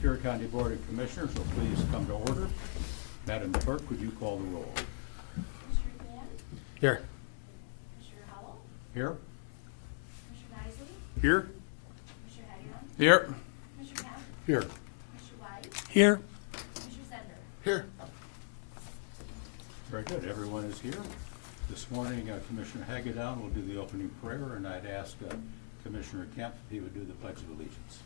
Lapeer County Board of Commissioners will please come to order. Madam Clerk, would you call the roll? Commissioner Dan? Here. Commissioner Howell? Here? Commissioner Nicely? Here. Commissioner Hageron? Here. Commissioner Kemp? Here. Commissioner Wise? Here. Commissioner Sender? Here. Very good, everyone is here. This morning, Commissioner Hagedown will do the opening prayer, and I'd ask Commissioner Kemp if he would do the Pledge of Allegiance.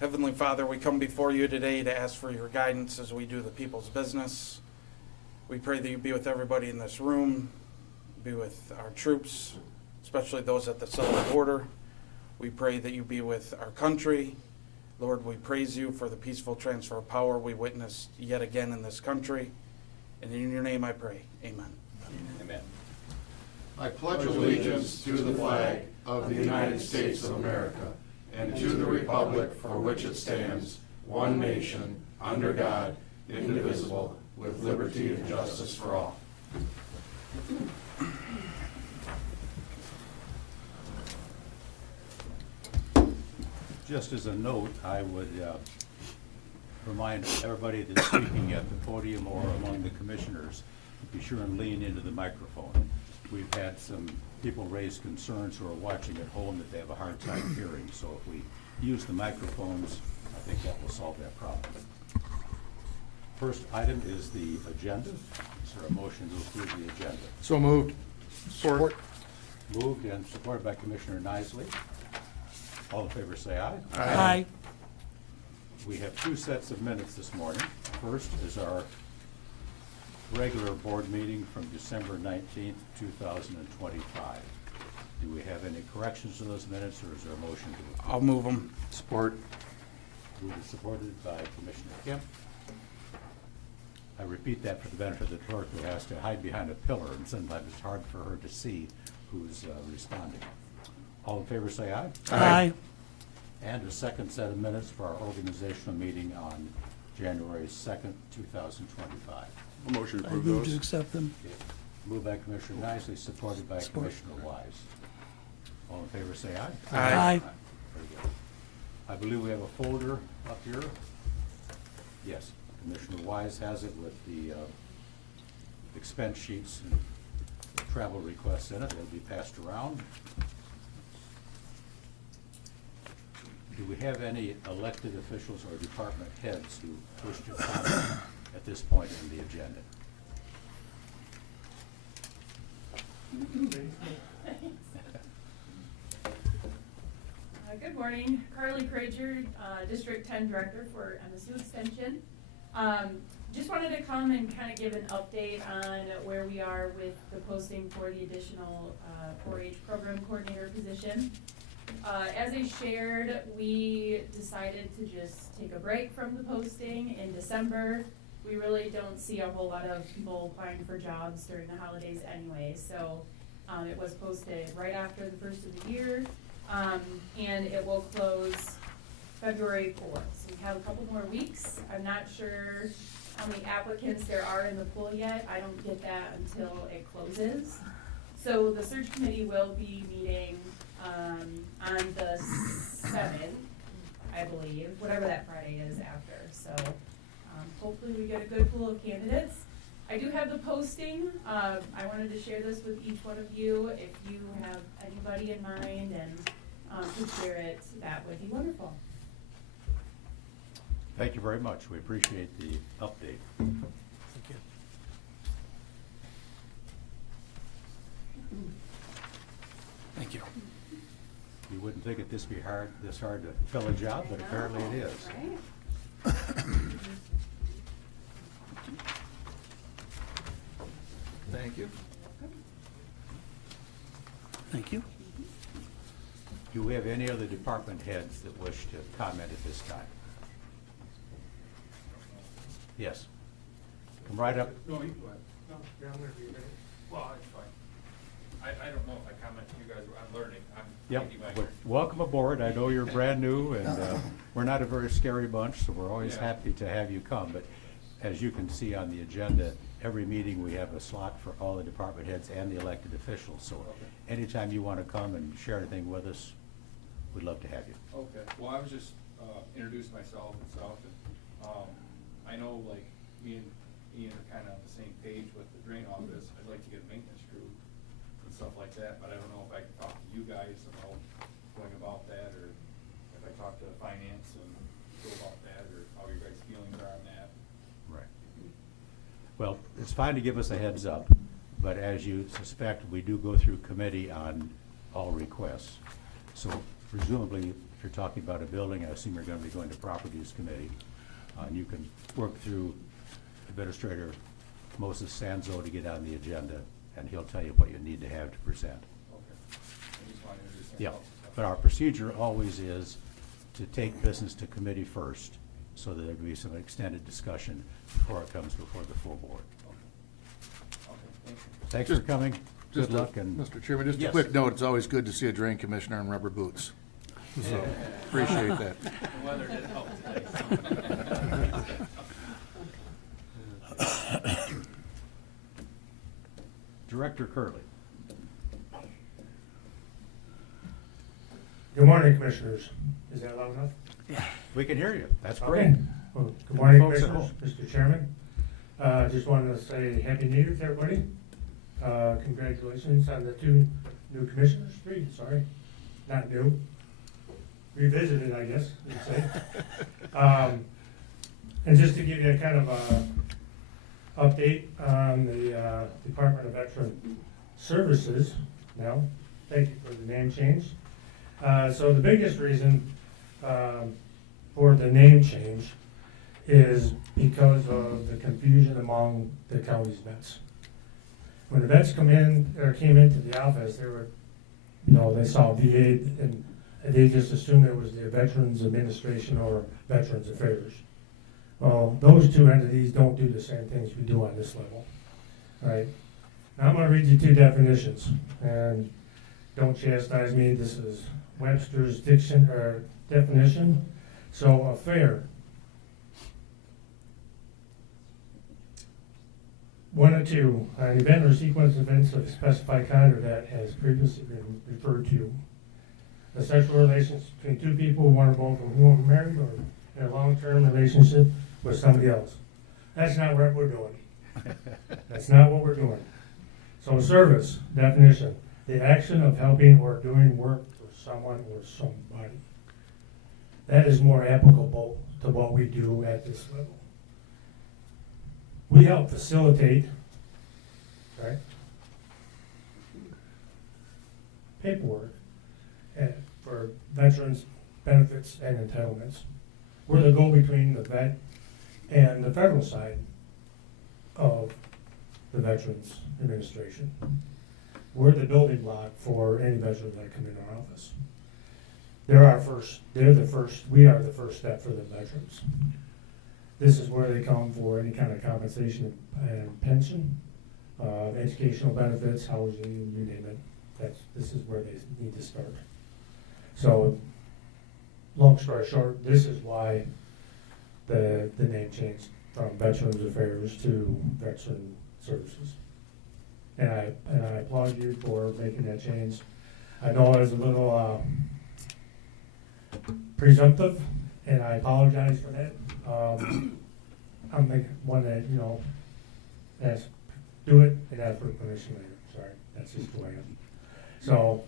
Heavenly Father, we come before you today to ask for your guidance as we do the people's business. We pray that you be with everybody in this room, be with our troops, especially those at the southern border. We pray that you be with our country. Lord, we praise you for the peaceful transfer of power we witnessed yet again in this country. And in your name I pray. Amen. Amen. I pledge allegiance to the flag of the United States of America and to the republic for which it stands, one nation, under God, indivisible, with liberty and justice for all. Just as a note, I would remind everybody that's speaking at the podium or among the commissioners, be sure and lean into the microphone. We've had some people raise concerns who are watching at home that they have a hard time hearing, so if we use the microphones, I think that will solve that problem. First item is the agenda. Is there a motion to approve the agenda? So moved. Support. Moved and supported by Commissioner Nicely. All in favor say aye. Aye. We have two sets of minutes this morning. First is our regular board meeting from December 19th, 2025. Do we have any corrections to those minutes, or is there a motion to approve? I'll move them. Support. Moved and supported by Commissioner Kemp. I repeat that for the benefit of the clerk who has to hide behind a pillar, and sometimes it's hard for her to see who's responding. All in favor say aye. Aye. And a second set of minutes for our organizational meeting on January 2nd, 2025. Motion to I approve move to those. accept them. Okay. Moved by Commissioner Nicely, supported by Support. Commissioner Wise. All in favor say aye. Aye. Very good. I believe we have a folder up here. Yes, Commissioner Wise has it with the expense sheets and travel requests in it. They'll be passed around. Do we have any elected officials or department heads who wish to comment at this point in the agenda? Good morning, Carly Krager, District 10 Director for MSU Extension. Just wanted to come and kind of give an update on where we are with the posting for the additional 4-H program coordinator position. As I shared, we decided to just take a break from the posting in December. We really don't see a whole lot of people applying for jobs during the holidays anyway, so it was posted right after the first of the year, and it will close February 4th. So we have a couple more weeks. I'm not sure how many applicants there are in the pool yet. I don't get that until it closes. So the search committee will be meeting on the 7th, I believe, whatever that Friday is after. So hopefully we get a good pool of candidates. I do have the posting. I wanted to share this with each one of you. If you have anybody in mind and could share it, that would be wonderful. Thank you very much. We appreciate the update. Thank you. Thank you. You wouldn't think it this hard to fill a job, but apparently it is. Right? Thank you. Thank you. Do we have any other department heads that wish to comment at this time? Yes. Come right up. No, you go ahead. No, yeah, I'm gonna be ready. Well, it's fine. I don't know if I comment to you guys, I'm learning, I'm Yep. thinking about Well, welcome aboard. I know you're brand new, and we're not a very scary bunch, so we're always Yeah. happy to have you come. But as you can see on the agenda, every meeting we have a slot for all the department heads and the elected officials. So anytime you want to come and share anything with us, we'd love to have you. Okay, well, I was just, introduced myself and stuff, and, I know, like, me and Ian are kinda on the same page with the drain office. I'd like to get a maintenance crew and stuff like that, but I don't know if I can talk to you guys about going about that, or if I talk to finance and go about that, or how your guys' feelings are on that. Right. Well, it's fine to give us a heads up, but as you suspect, we do go through committee on all requests. So presumably, if you're talking about a building, I assume you're gonna be going to Properties Committee. And you can work through Administrator Moses Sanzo to get on the agenda, and he'll tell you what you need to have to present. Okay. I just wanted to introduce Yeah, myself and stuff. but our procedure always is to take business to committee first, so that there can be some extended discussion before it comes before the full board. Okay, thank you. Thanks for coming. Good Just a- luck and. Mr. Chairman, just a Yes. quick note, it's always good to see a drain commissioner in rubber boots. So, appreciate that. The weather did help today. Director Curley. Good morning, Commissioners. Is that loud enough? We can hear you. That's Okay. great. Well, good morning, Folks at Commissioners, Mr. Chairman. Just wanted to say Happy New Year to everybody. Congratulations on the 2 new commissioners, 3, sorry, not new. Revisited, I guess you'd say. And just to give you a kind of a update on the Department of Veteran Services now, thank you for the name change. So the biggest reason for the name change is because of the confusion among the county's vets. When the vets came into the office, they were, they saw VA and they just assumed it was the Veterans Administration or Veterans Affairs. Well, those 2 entities don't do the same things we do on this level, right? Now I'm gonna read you 2 definitions, and don't chastise me, this is Webster's definition. So affair. 1 or 2, an event or sequence of events of specified kind or that has previously been referred to. The sexual relations between 2 people, 1 or both of whom are married or in a long-term relationship with somebody else. That's not what we're doing. That's not what we're doing. So service, definition, the action of helping or doing work for someone or somebody. That is more applicable to what we do at this level. We help facilitate, right, paperwork for veterans' benefits and entitlements. We're the go-between the vet and the federal side of the Veterans Administration. We're the building block for any veterans that come in our office. We are the first step for the veterans. This is where they come for any kind of compensation and pension, educational benefits, housing, you name it. This is where they need to start. So, long story short, this is why the name changed from Veterans Affairs to Veteran Services. And I applaud you for making that change. I know I was a little presumptive, and I apologize for that. I'm the one that, do it and ask for permission later. Sorry, that's just who I am. So,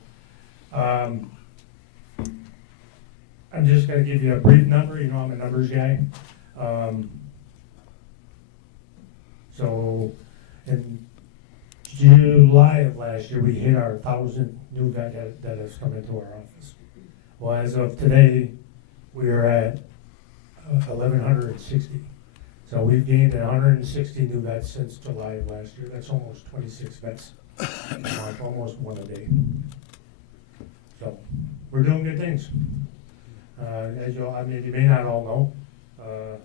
I'm just gonna give you a brief number. I'm a numbers guy. So, in July of last year, we hit our 1,000 new vet that has come into our office. Well, as of today, we are at 1,160. So we've gained 160 new vets since July of last year. That's almost 26 vets a month, almost 1 a day. So we're doing good things. As you may not all know,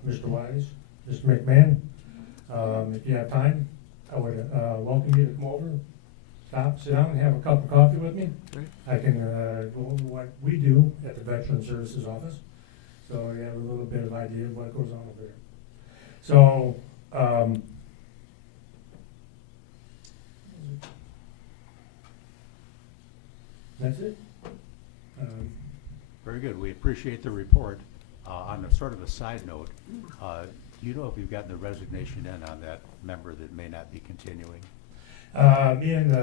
Mr. Wise, Mr. McMahon, if you have time, I would welcome you to come over, stop, sit down, and have a cup of coffee with me. Great. I can go over what we do at the Veteran Services Office, so you have a little bit of idea of what goes on over there. So, that's it. Very good. We appreciate the report. On a sort of a side note, do you know if you've gotten the resignation in on that member that may not be continuing? Me and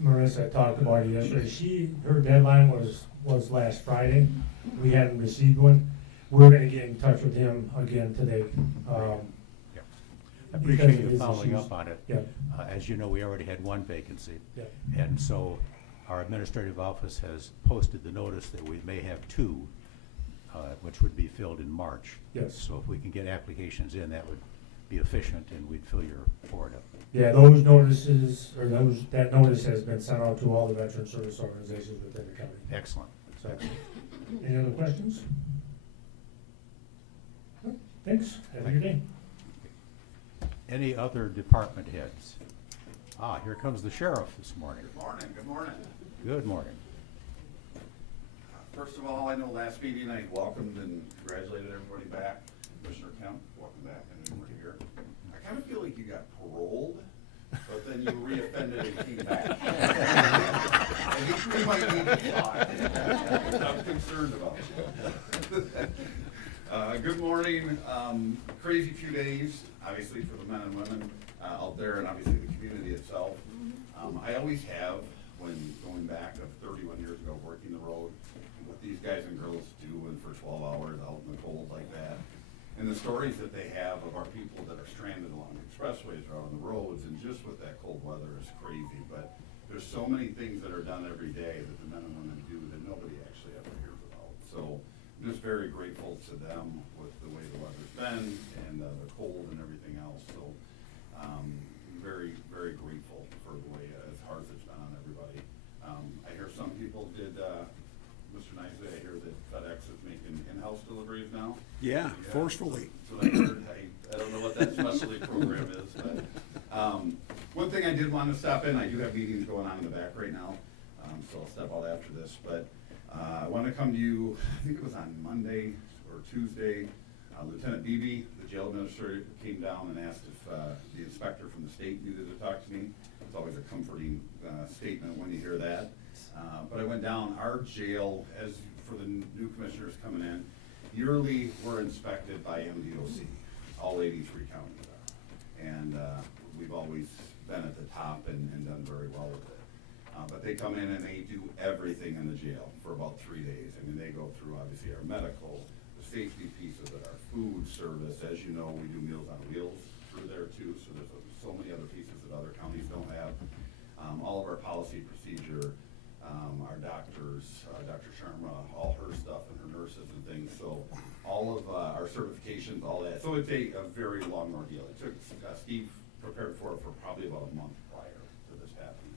Marissa talked about it yesterday. Her deadline was last Friday. We hadn't received one. We're gonna get in touch with him again today. Yeah. I Because appreciate of you his following issues. up on it. Yeah. As you know, we already had one vacancy. Yeah. And so our administrative office has posted the notice that we may have two, which would be filled in March. Yes. So if we can get applications in, that would be efficient and we'd fill your board up. Yeah, those notices, or that notice has been sent out to all the veteran service organizations within the county. Excellent. So, any other questions? No? Thanks, have a good day. Any other department heads? Here comes the sheriff this morning. Good morning, good morning. Good morning. First of all, I know last meeting I welcomed and congratulated everybody back. Commissioner Kemp, welcome back, and you were here. I kind of feel like you got paroled, but then you reoffended and came back. I think we might need to talk. I'm concerned about you. Good morning. Crazy few days, obviously, for the men and women out there, and obviously the community itself. I always have, when going back of 31 years ago, working the road, what these guys and girls do and for 12 hours out in the cold like that. And the stories that they have of our people that are stranded along the expressways or out on the roads, and just with that cold weather is crazy. But there's so many things that are done every day that the men and women do that nobody actually ever hears about. So I'm just very grateful to them with the way the weather's been and the cold and everything else. So very, very grateful for the way as hard as it's been on everybody. I hear some people did, Mr. Nicely, I hear that FedEx is making in-house deliveries now. Yeah, forcefully. That's what I heard. I don't know what that specialty program is, but, one thing I did want to stop in, I do have meetings going on in the back right now, so I'll step out after this, but, I want to come to you, I think it was on Monday or Tuesday, Lieutenant Beebe, the jail administrator, came down and asked if, the inspector from the state needed to talk to me. It's always a comforting, statement when you hear that. But I went down, our jail, as for the new commissioners coming in, yearly we're inspected by MDOC, all 83 counties are. And we've always been at the top and done very well with it. But they come in and they do everything in the jail for about 3 days. I mean, they go through obviously our medical, the safety piece of it, our food service. As you know, we do Meals on Wheels through there too, so there's so many other pieces that other counties don't have. All of our policy procedure, our doctors, Dr. Sharma, all her stuff and her nurses and things, so all of our certifications, all that. So it's a very long ordeal. It took, Steve prepared for it for probably about a month prior to this happening.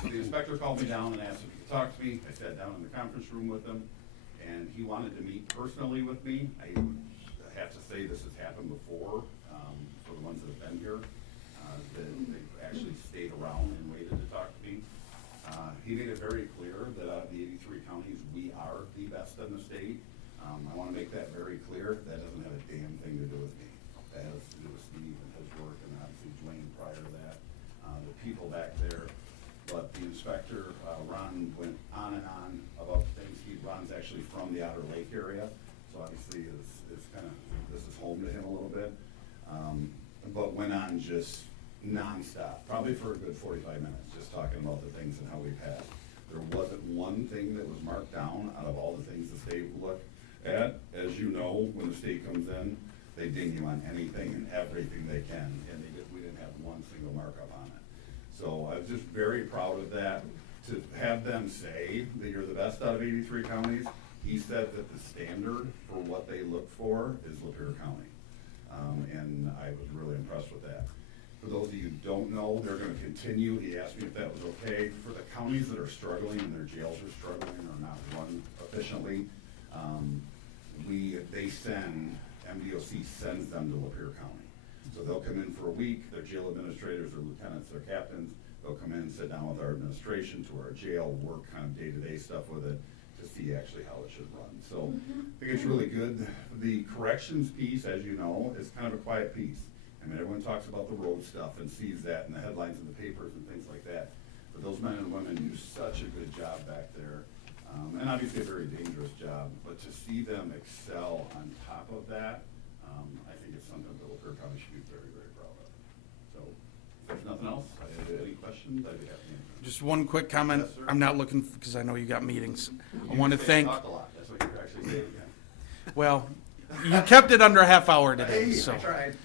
So the inspector called me down and asked if he could talk to me. I sat down in the conference room with him, and he wanted to meet personally with me. I have to say this has happened before, for the ones that have been here, that they've actually stayed around and waited to talk to me. He made it very clear that out of the 83 counties, we are the best in the state. I want to make that very clear. That doesn't have a damn thing to do with me. That has to do with Steve and his work, and obviously Dwayne prior to that, the people back there. But the inspector, Ron, went on and on about things. Ron's actually from the Outer Lake area, so obviously it's kind of, this is home to him a little bit. But went on just nonstop, probably for a good 45 minutes, just talking about the things and how we've had. There wasn't one thing that was marked down out of all the things the state would look at. As you know, when the state comes in, they ding you on anything and everything they can, and we didn't have one single markup on it. So I was just very proud of that. To have them say that you're the best out of 83 counties, he said that the standard for what they look for is Lapeer County. And I was really impressed with that. For those of you who don't know, they're gonna continue. He asked me if that was okay. For the counties that are struggling and their jails are struggling or not run efficiently, MDOC sends them to Lapeer County. So they'll come in for a week, their jail administrators, their lieutenants, their captains, they'll come in, sit down with our administration, to our jail, work kind of day-to-day stuff with it to see actually how it should run. So I think it's really good. The corrections piece, as you know, is kind of a quiet piece. I mean, everyone talks about the road stuff and sees that in the headlines in the papers and things like that. But those men and women do such a good job back there. And obviously a very dangerous job, but to see them excel on top of that, I think it's something that Lapeer County should be very, very proud of. So, if there's nothing else, any questions, I'd be happy to answer. Just one quick comment. Yes, sir. I'm not looking, because I know you got meetings. I You want to say I thank, talk a lot, that's what you're actually saying again. well, you kept it under a half hour today, Hey, so. I tried.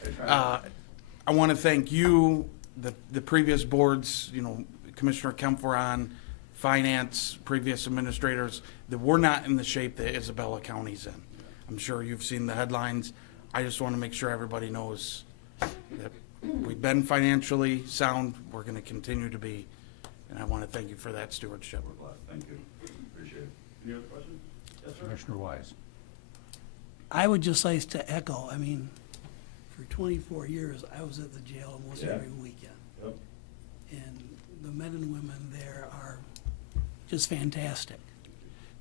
I want to thank you, the previous boards, you know, Commissioner Kempfer, finance, previous administrators, that we're not in the shape that Isabella County's in. I'm sure you've seen the headlines. I just want to make sure everybody knows that we've been financially sound, we're going to continue to be, and I want to thank you for that stewardship. We're glad, thank you, appreciate it. Any other questions? Yes, sir. Commissioner Wise. I would just like to echo, I mean, for 24 years, I was at the jail almost Yeah. every weekend. Yep. And the men and women there are just fantastic.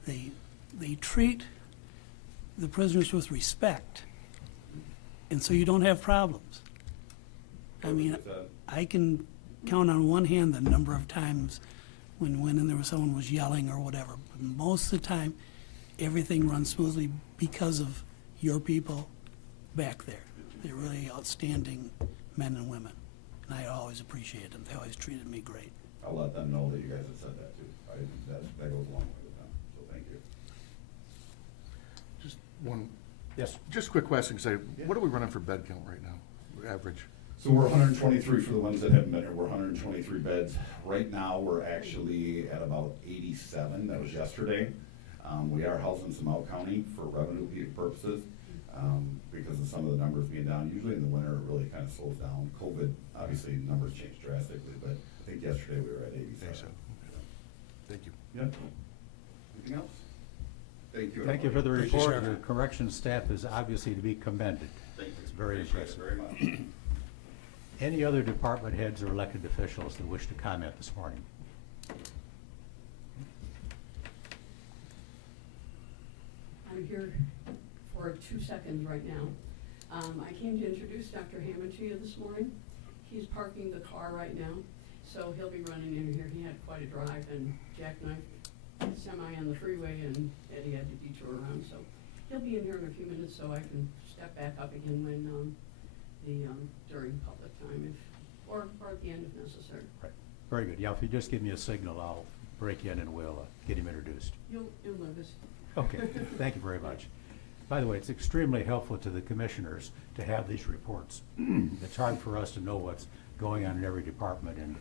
They treat the prisoners with respect, and so you don't have problems. I mean, I can count on one hand the number of times when there was someone was yelling or whatever. But most of the time, everything runs smoothly because of your people back there. They're really outstanding men and women, and I always appreciate them. They always treated me great. I'll let them know that you guys have said that too. That goes a long way with them, so thank you. Just one, Yes. just a quick question, say, what are we running for bed count right now, average? So we're 123 for the ones that haven't been here. We're 123 beds. Right now, we're actually at about 87. That was yesterday. We are housing some out county for revenue purposes because of some of the numbers being down. Usually in the winter, it really kind of slows down. COVID, obviously, numbers changed drastically, but I think yesterday we were at 87. Think so. Thank you. Yeah. Anything else? Thank you. Thank you for the everybody. report. Your corrections staff is obviously to be commended. Thank you. It's very Appreciate it impressive. very much. Any other department heads or elected officials that wish to comment this morning? I'm here for 2 seconds right now. I came to introduce Dr. Hammond to you this morning. He's parking the car right now, so he'll be running in here. He had quite a drive, and Jack and I semi on the freeway, and Eddie had to detour around, so he'll be in here in a few minutes, so I can step back up again when during public time, or at the end if necessary. Right. Very good. Yeah, if you just give me a signal, I'll break in and we'll get him introduced. You'll notice. Okay, thank you very much. By the way, it's extremely helpful to the commissioners to have these reports. It's hard for us to know what's going on in every department, and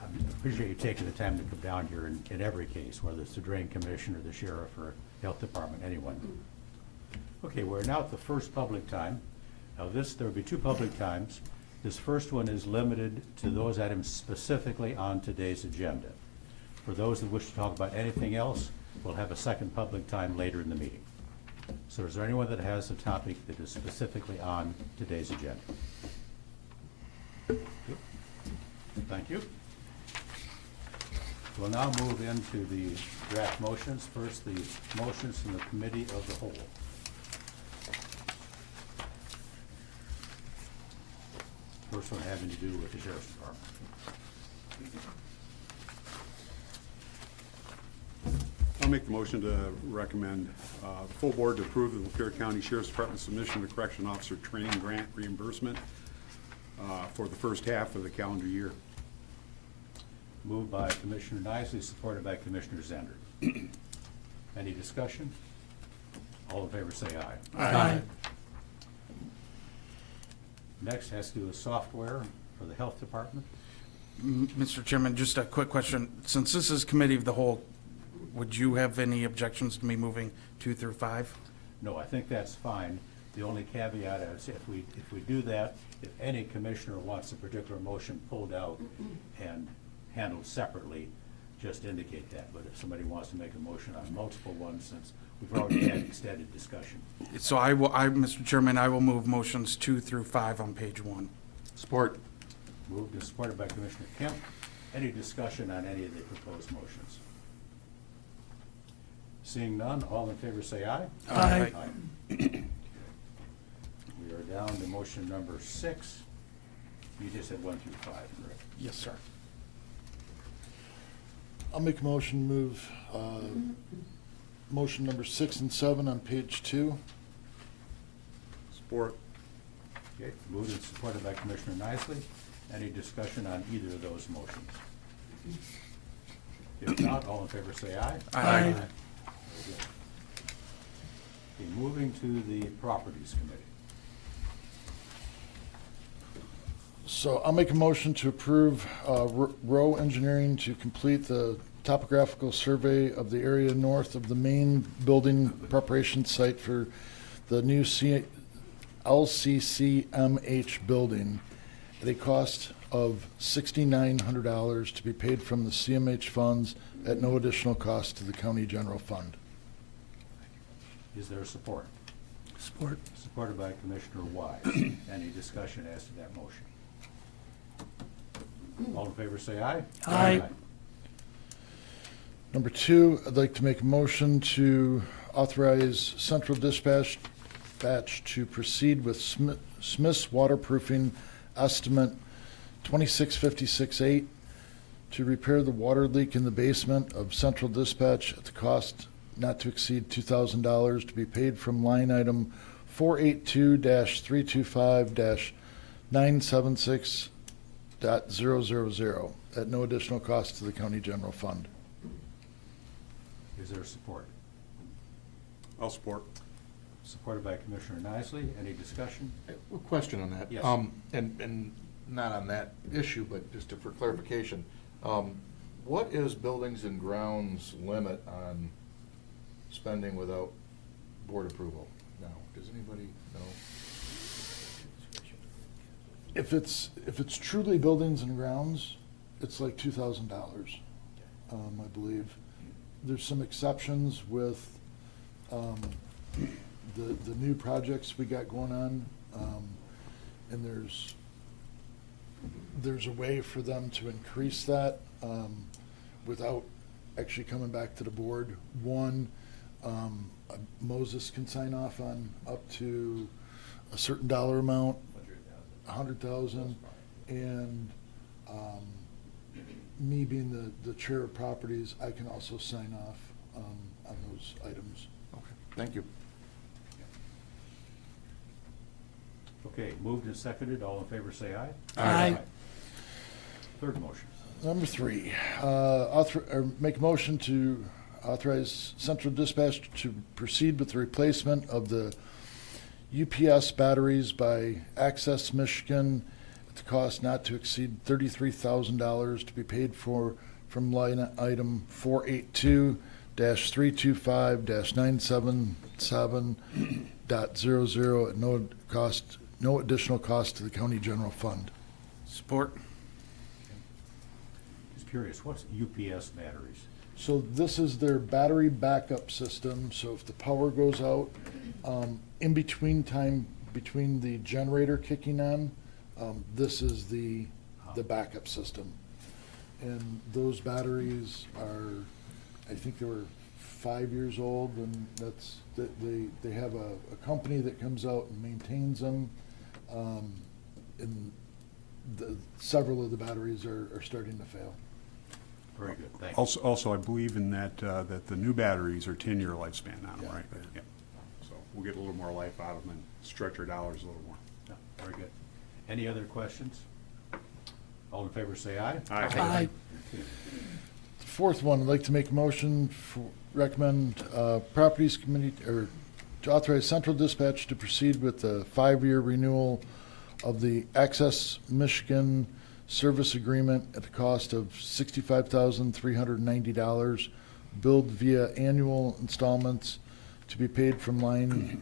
I appreciate you taking the time to come down here in every case, whether it's the drain commission or the sheriff or health department, anyone. Okay, we're now at the first public time. Now there will be 2 public times. This first one is limited to those items specifically on today's agenda. For those that wish to talk about anything else, we'll have a second public time later in the meeting. So is there anyone that has a topic that is specifically on today's agenda? Thank you. We'll now move into the draft motions. First, the motions from the committee of the whole. First one having to do with the sheriff's department. I'll make the motion to recommend the full board to approve the Lapeer County Sheriff's Department submission to correction officer training grant reimbursement for the first half of the calendar year. Moved by Commissioner Nicely, supported by Commissioner Zander. Any discussion? All in favor say aye. Aye. Next has to do with software for the health department. Mr. Chairman, just a quick question. Since this is committee of the whole, would you have any objections to me moving 2 through 5? No, I think that's fine. The only caveat is if we do that, if any commissioner wants a particular motion pulled out and handled separately, just indicate that. But if somebody wants to make a motion on multiple ones, since we've already had extended discussion. So Mr. Chairman, I will move motions 2 through 5 on page 1. Support. Moved and supported by Commissioner Kemp. Any discussion on any of the proposed motions? Seeing none, all in favor say aye. Aye. We are down to motion number 6. You just said 1 through 5, correct? Yes, sir. I'll make a motion, to move, motion number 6 and 7 on page 2. Support. Okay, moved and supported by Commissioner Nicely. Any discussion on either of those motions? If not, all in favor say aye. Aye. Very good. Okay, moving to the Properties Committee. So I'll make a motion to approve Rowe Engineering to complete the topographical survey of the area north of the main building preparation site for the new LCCMH building at a cost of $6,900 to be paid from the CMH funds at no additional cost to the county general fund. Is there support? Support. Supported by Commissioner Wise. Any discussion as to that motion? All in favor say aye. Aye. Number 2, I'd like to make a motion to authorize Central Dispatch to proceed with Smith's Waterproofing Estimate 26568 to repair the water leak in the basement of Central Dispatch at the cost not to exceed $2,000 to be paid from line item 482-325-976.000 at no additional cost to the county general fund. Is there support? I'll support. Supported by Commissioner Nicely. Any discussion? A question on that. Yes. And not on that issue, but just for clarification. What is Buildings and Grounds limit on spending without board approval now? Does anybody know? If it's truly Buildings and Grounds, it's like $2,000, I believe. There's some exceptions with the new projects we got going on, and there's a way for them to increase that without actually coming back to the board. One, Moses can sign off on up to a certain dollar amount, 100,000, and me being the chair of properties, I can also sign off on those items. Okay, thank you. Okay, moved and seconded. All in favor say aye. Aye. Third motion. Number 3, make a motion to authorize Central Dispatch to proceed with the replacement of the UPS batteries by Access Michigan at the cost not to exceed $33,000 to be paid for from line item 482-325-977.00 at no additional cost to the county general fund. Support. Just curious, what's UPS batteries? So this is their battery backup system, so if the power goes out, in between the generator kicking on, this is the backup system. And those batteries are, I think they were 5 years old, and they have a company that comes out and maintains them. And several of the batteries are starting to fail. Very good, thank you. Also, I believe in that the new batteries are 10-year lifespan on them, Yeah. right? Yeah. So we'll get a little more life out of them and stretch our dollars a little more. Yeah, very good. Any other questions? All in favor say aye. Aye. The fourth one, I'd like to make a motion recommend Properties Committee, or to authorize Central Dispatch to proceed with the 5-year renewal of the Access Michigan service agreement at the cost of $65,390, billed via annual installments to be paid from line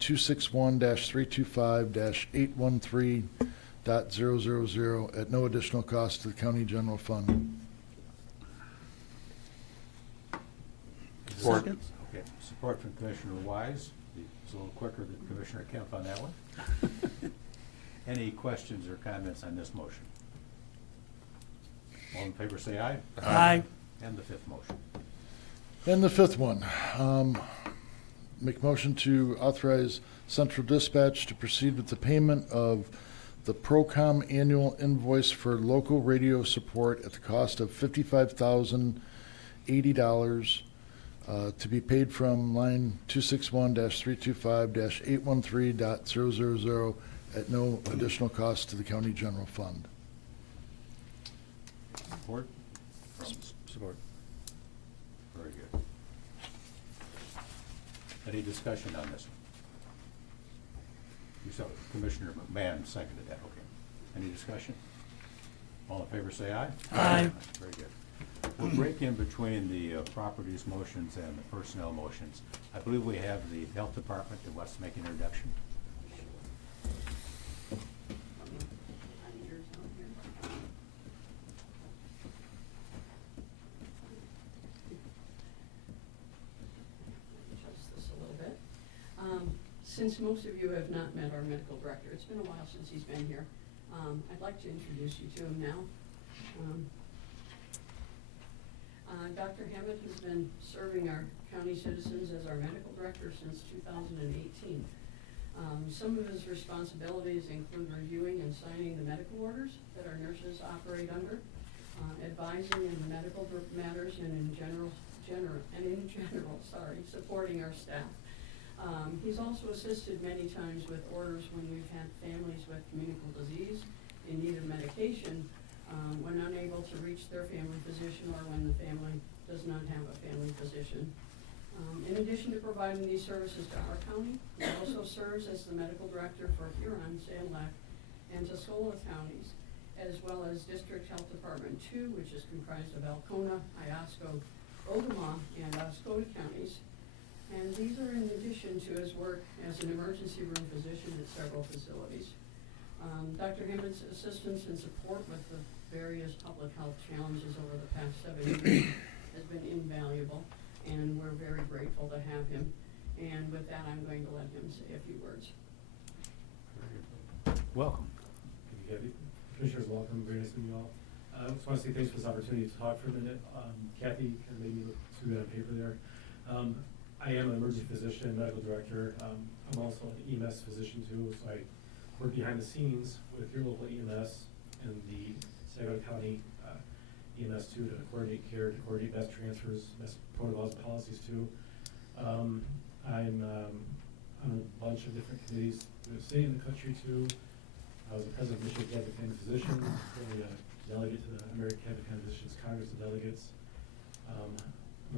261-325-813.000 at no additional cost to the county general fund. Second. Okay, support from Commissioner Wise. It's a little quicker than Commissioner Kemp on that one. Any questions or comments on this motion? All in favor say aye. Aye. And the fifth motion. And the fifth one, make a motion to authorize Central Dispatch to proceed with the payment of the Procom annual invoice for local radio support at the cost of $55,000 $80 to be paid from line 261-325-813.000 at no additional cost to the county general fund. Support? Support. Very good. Any discussion on this one? You saw Commissioner McMahon seconded that, okay. Any discussion? All in favor say aye. Aye. Very good. We'll break in between the properties motions and the personnel motions. I believe we have the health department that wants to make an introduction. Adjust this a little bit. Since most of you have not met our medical director, it's been a while since he's been here. I'd like to introduce you to him now. Dr. Hammett has been serving our county citizens as our medical director since 2018. Some of his responsibilities include reviewing and signing the medical orders that our nurses operate under, advising in medical matters, and in general, supporting our staff. He's also assisted many times with orders when we've had families with communicable disease in need of medication, when unable to reach their family physician or when the family does not have a family physician. In addition to providing these services to our county, he also serves as the medical director for Huron, Sand Lake, and Tuscola counties, as well as District Health Department 2, which is comprised of Alcona, Iosco, Ogama, and Oscoda counties. And these are in addition to his work as an emergency room physician at several facilities. Dr. Hammett's assistance and support with the various public health challenges over the past 7 years has been invaluable, and we're very grateful to have him. And with that, I'm going to let him say a few words. Welcome. Thank you, Kathy. Commissioners, welcome. Very nice to meet you all. I just want to say thanks for this opportunity to talk for a minute. Kathy kind of made me look too good on paper there. I am an emergency physician, medical director. I'm also an EMS physician too, so I work behind the scenes with your local EMS and the Saginaw County EMS too, to coordinate care, to coordinate best transfers, best protocols, policies too. I'm on a bunch of different committees in the state and the country too. I was the president of Michigan Catholic Family Physicians, currently a delegate to the American Catholic Family Physicians Congress of Delegates. I'm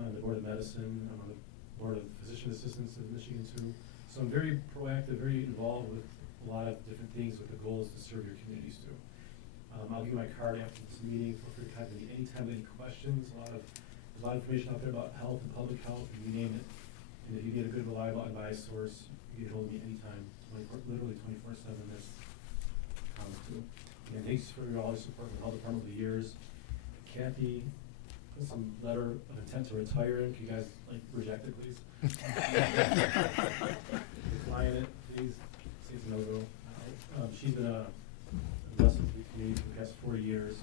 on the Board of Medicine. I'm on the Board of Physician Assistants in Michigan too. So I'm very proactive, very involved with a lot of different things with the goal is to serve your communities too. I'll give you my card after this meeting. Feel free to contact me anytime with any questions. There's a lot of information out there about health and public health, and you name it. And if you get a good, reliable advice source, you can hold me anytime, literally 24/7. That's too. And thanks for all your support in the health department over the years. Kathy, put some letter of intent to retire in. Can you guys reject it, please? Decline it, please. Say it's a no-go. She's been a blessing to the community for the past 4 years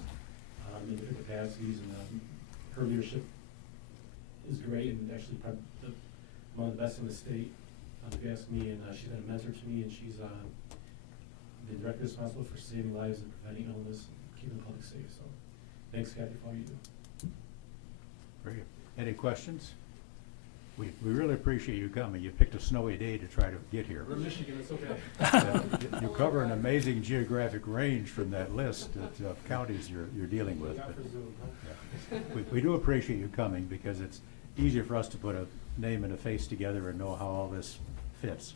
in different capacities, and her leadership is great and actually probably one of the best in the state, if you ask me. And she's been a mentor to me, and she's been directly responsible for saving lives and preventing illness and keeping the public safe. So thanks, Kathy, for all you do. Very good. Any questions? We really appreciate you coming. You picked a snowy day to try to get here. We're in Michigan, it's okay. You cover an amazing geographic range from that list of counties you're dealing with. Not for Zoom, huh? Yeah. We do appreciate you coming because it's easier for us to put a name and a face together and know how all this fits.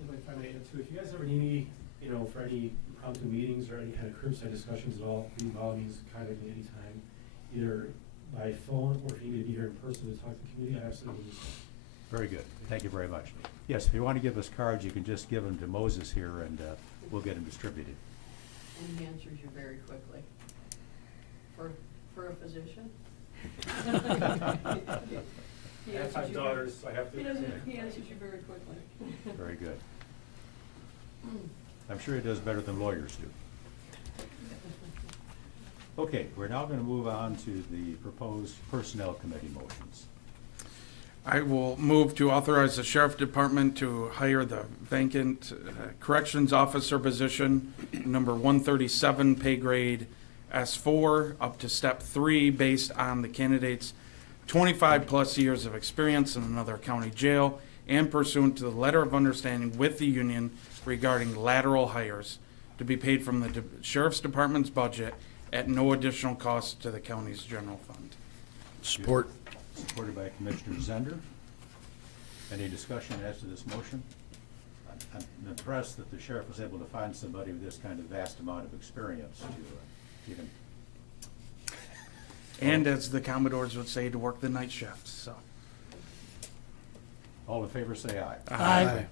If I may add too, if you guys ever need me, for any impromptu meetings or any kind of curbside discussions at all, please by all means contact me anytime, either by phone or if you need to be here in person to talk to the community. I absolutely do so. Very good. Thank you very much. Yes, if you want to give us cards, you can just give them to Moses here and we'll get them distributed. And he answers you very quickly. For a physician? I have 5 daughters, so I have to. He answers you very quickly. Very good. I'm sure he does better than lawyers do. Okay, we're now going to move on to the proposed personnel committee motions. I will move to authorize the sheriff department to hire the vacant corrections officer position, number 137, pay grade S4, up to step 3, based on the candidates 25-plus years of experience in another county jail, and pursuant to the letter of understanding with the union regarding lateral hires to be paid from the Sheriff's Department's budget at no additional cost to the county's general fund. Support. Supported by Commissioner Zender. Any discussion as to this motion? I'm impressed that the sheriff was able to find somebody with this kind of vast amount of experience to give him. And as the Commodores would say, to work the night shift, so. All in favor, say aye. Aye.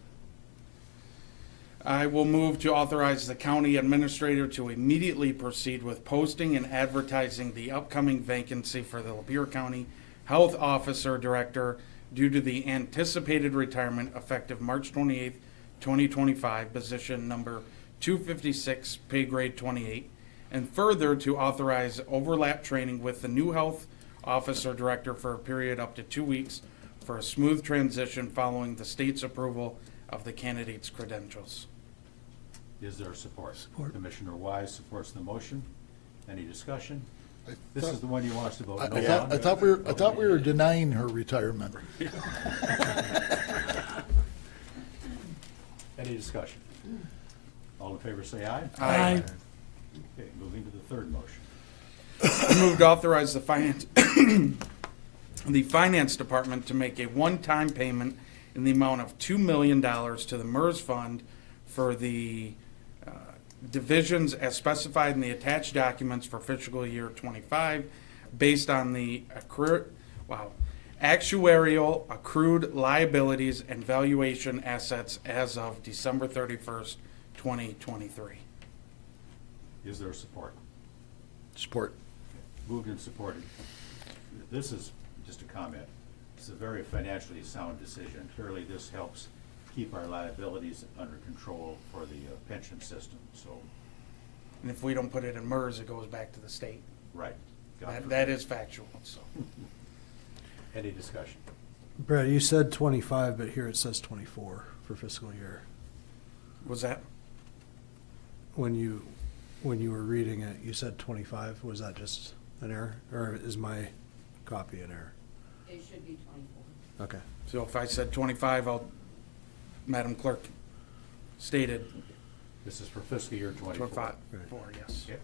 I will move to authorize the county administrator to immediately proceed with posting and advertising the upcoming vacancy for the Lapeer County Health Officer Director due to the anticipated retirement effective March 28th, 2025, position number 256, pay grade 28, and further to authorize overlap training with the new Health Officer Director for a period up to 2 weeks for a smooth transition following the state's approval of the candidate's credentials. Is there support? Support. Commissioner Wise supports the motion. Any discussion? I This thought- is the one you want us to vote I no thought, on? I thought we were denying her retirement. Any discussion? All in favor, say aye. Aye. Okay, moving to the third motion. I move to authorize the finance department to make a one-time payment in the amount of $2 million to the MERS fund for the divisions as specified in the attached documents for fiscal year 25, based on the actuarial accrued liabilities and valuation assets as of December 31st, 2023. Is there support? Support. Moved and supported. This is just a comment. It's a very financially sound decision. Clearly, this helps keep our liabilities under control for the pension system, so, And if we don't put it in MERS, it goes back to the state. right. God That forbid. is factual, so. Any discussion? Brad, you said 25, but here it says 24 for fiscal year. Was that? When you were reading it, you said 25. Was that just an error, or is my copy an error? It should be 24. Okay. So if I said 25, Madam Clerk stated This is for fiscal year 24. 25, yes. Okay.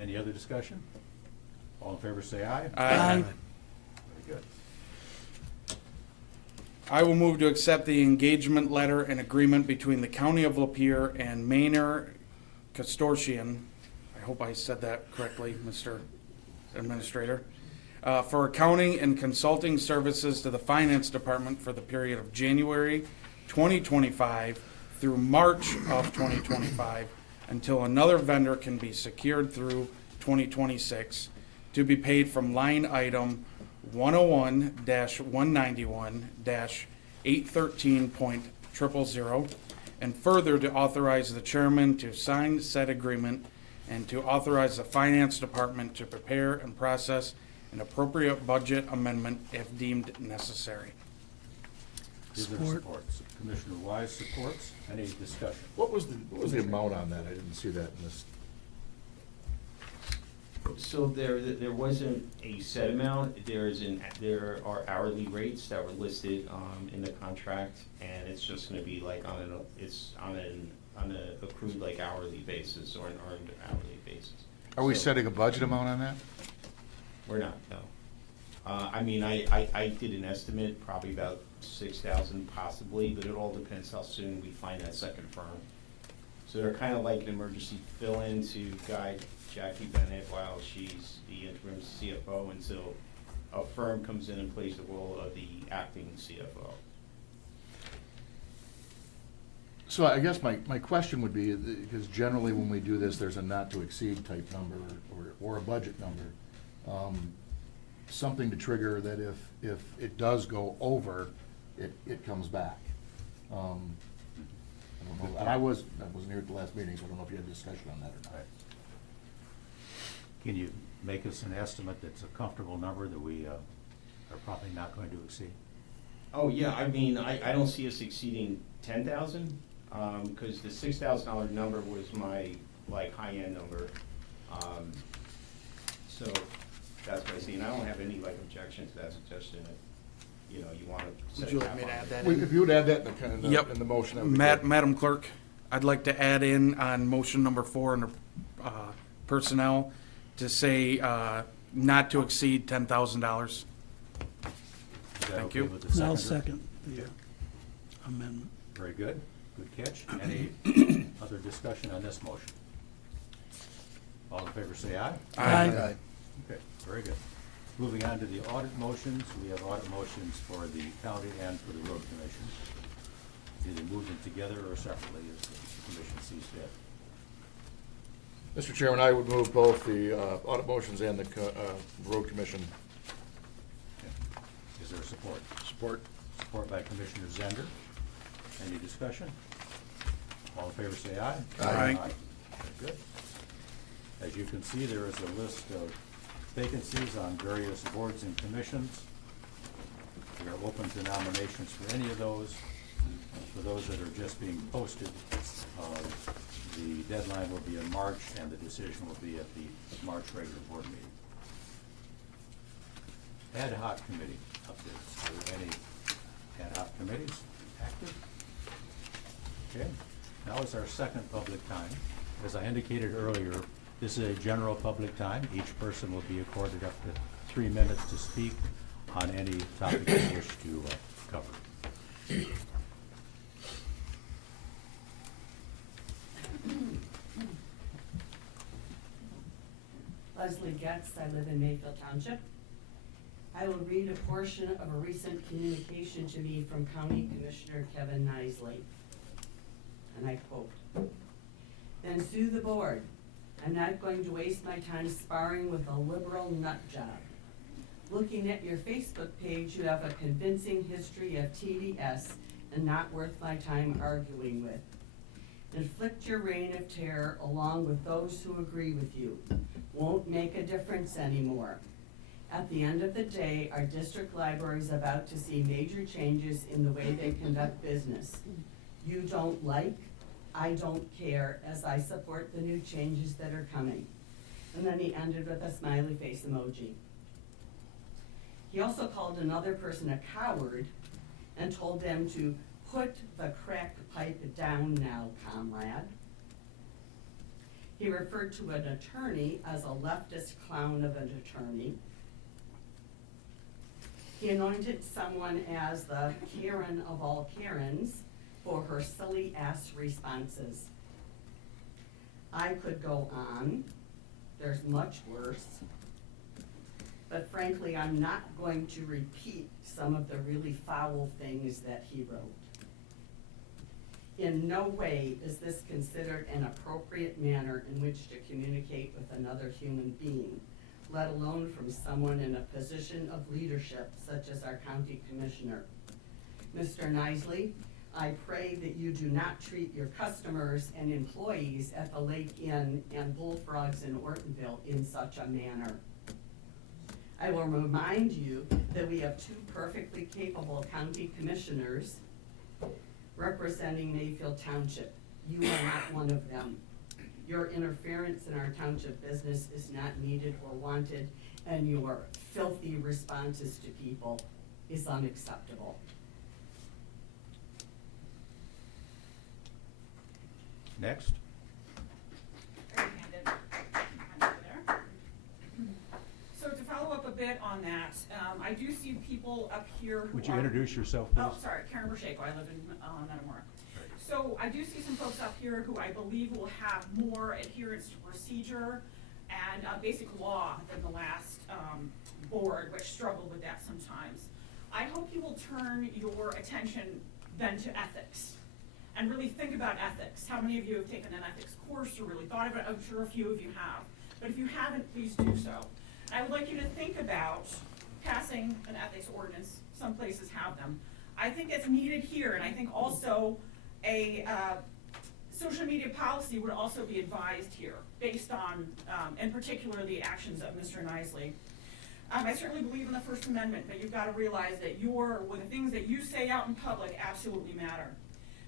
Any other discussion? All in favor, say aye. Aye. Very good. I will move to accept the engagement letter and agreement between the County of Lapeer and Maynard Castorcian, I hope I said that correctly, Mr. Administrator, for accounting and consulting services to the Finance Department for the period of January 2025 through March of 2025, until another vendor can be secured through 2026, to be paid from line item 101-191-813.000, and further to authorize the chairman to sign said agreement and to authorize the finance department to prepare and process an appropriate budget amendment if deemed necessary. Is there Support. support? Commissioner Wise supports. Any discussion? What was the amount on that? I didn't see that in this. So there wasn't a set amount, there are hourly rates that were listed, in the contract, and it's just gonna be like on an accrued like hourly basis or an earned hourly basis. Are we So- setting a budget amount on that? We're not, no. I mean, I did an estimate, probably about 6,000 possibly, but it all depends how soon we find that second firm. So they're kind of like an emergency fill-in to guide Jackie Bennett while she's the interim CFO until a firm comes in and plays the role of the acting CFO. So I guess my question would be, because generally when we do this, there's a not to exceed type number or a budget number. Something to trigger that if it does go over, it comes back. I don't know, and I wasn't here at the last meeting, so I don't know if you had a discussion on that or not. Can you make us an estimate that's a comfortable number that we are probably not going to exceed? Oh, yeah, I mean, I don't see us exceeding 10,000, because the $6,000 number was my, like, high-end number. So that's what I see, and I don't have any, like, objection correction to that suggestion, if, you know, you want to. Would you like me to add that Well, in? If you would add that in Yep. the motion, that would be good. Madam Clerk, I'd like to add in on motion number 4 under personnel to say not to exceed $10,000. Is that Thank okay you. with the I'll seconder? second the amendment. Very good. Good catch. Any other discussion on this motion? All in favor say aye. Aye. Aye. Okay, very good. Moving on to the audit motions, we have audit motions for the county and for the road commission. Either move them together or separately as the commission sees fit. Mr. Chairman, I would move both the audit motions and the road commission. Okay. Is there support? Support. Support by Commissioner Zender. Any discussion? All in favor say aye. Aye. Very good. As you can see, there is a list of vacancies on various boards and commissions. We are open to nominations for any of those. For those that are just being posted, the deadline will be in March and the decision will be at the March regular board meeting. Ad hoc committee updates. Are there any ad hoc committees active? Okay, now is our second public time. As I indicated earlier, this is a general public time. Each person will be accorded up to 3 minutes to speak on any topic they wish to cover. Leslie Getz, I live in Mayfield Township. I will read a portion of a recent communication to me from County Commissioner Kevin Nisley. And I quote, "Then sue the board. I'm not going to waste my time sparring with a liberal nut job. Looking at your Facebook page, you have a convincing history of TDS and not worth my time arguing with. Inflict your reign of terror along with those who agree with you. Won't make a difference anymore. At the end of the day, our district library is about to see major changes in the way they conduct business. You don't like, I don't care, as I support the new changes that are coming." And then he ended with a smiley face emoji. He also called another person a coward and told them to put the crack pipe down now, comrade. He referred to an attorney as a leftist clown of an attorney. He anointed someone as the Karen of all Karens for her silly ass responses. I could go on. There's much worse. But frankly, I'm not going to repeat some of the really foul things that he wrote. In no way is this considered an appropriate manner in which to communicate with another human being, let alone from someone in a position of leadership such as our county commissioner. Mr. Nisley, I pray that you do not treat your customers and employees at the Lake Inn and Bullfrogs in Ortonville in such a manner. I will remind you that we have 2 perfectly capable county commissioners representing Mayfield Township. You are not one of them. Your interference in our township business is not needed or wanted, and your filthy responses to people is unacceptable. Next. So to follow up a bit on that, I do see people up here who Would you are- introduce yourself, please? Oh, sorry, Karen Borshako, I live in Metamora. So I do see some folks up here who I believe will have more adherence to procedure and basic law than the last board, which struggled with that sometimes. I hope you will turn your attention then to ethics and really think about ethics. How many of you have taken an ethics course or really thought of it? I'm sure a few of you have. But if you haven't, please do so. I would like you to think about passing an ethics ordinance. Some places have them. I think it's needed here, and I think also a social media policy would also be advised here, based on, in particular, the actions of Mr. Nisley. I certainly believe in the First Amendment, but you've got to realize that the things that you say out in public absolutely matter.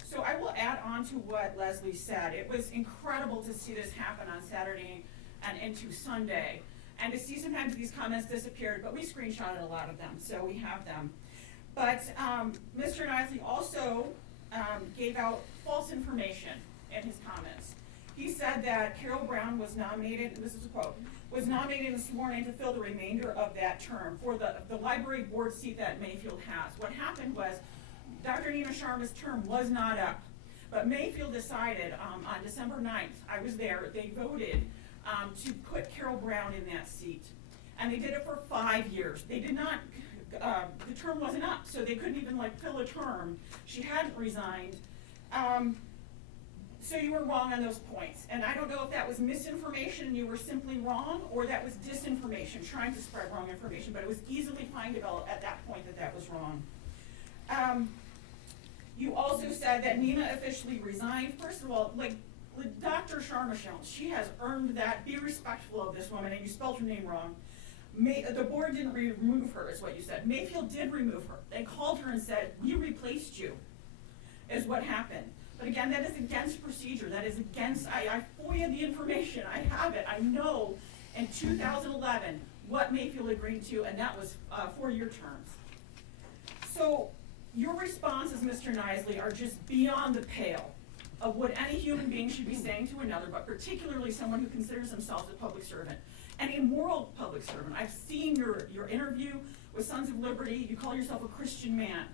So I will add on to what Leslie said. It was incredible to see this happen on Saturday and into Sunday. And to see sometimes these comments disappeared, but we screenshotted a lot of them, so we have them. But Mr. Nisley also gave out false information in his comments. He said that Carol Brown was nominated, and this is a quote, was nominated this morning to fill the remainder of that term for the library board seat that Mayfield has. What happened was Dr. Nina Sharma's term was not up, but Mayfield decided on December 9th, I was there, they voted to put Carol Brown in that seat. And they did it for 5 years. They did not, the term wasn't up, so they couldn't even like fill a term. She hadn't resigned. So you were wrong on those points. And I don't know if that was misinformation and you were simply wrong, or that was disinformation, trying to spread wrong information, but it was easily findable at that point that that was wrong. You also said that Nina officially resigned. First of all, like Dr. Sharma Jones, she has earned that. Be respectful of this woman, and you spelled her name wrong. The board didn't remove her, is what you said. Mayfield did remove her. They called her and said, we replaced you, is what happened. But again, that is against procedure. That is against, I FOIA the information. I have it. I know in 2011 what Mayfield agreed to, and that was 4-year terms. So your responses, Mr. Nisley, are just beyond the pale of what any human being should be saying to another, but particularly someone who considers themselves a public servant, and a moral public servant. I've seen your interview with Sons of Liberty. You call yourself a Christian man.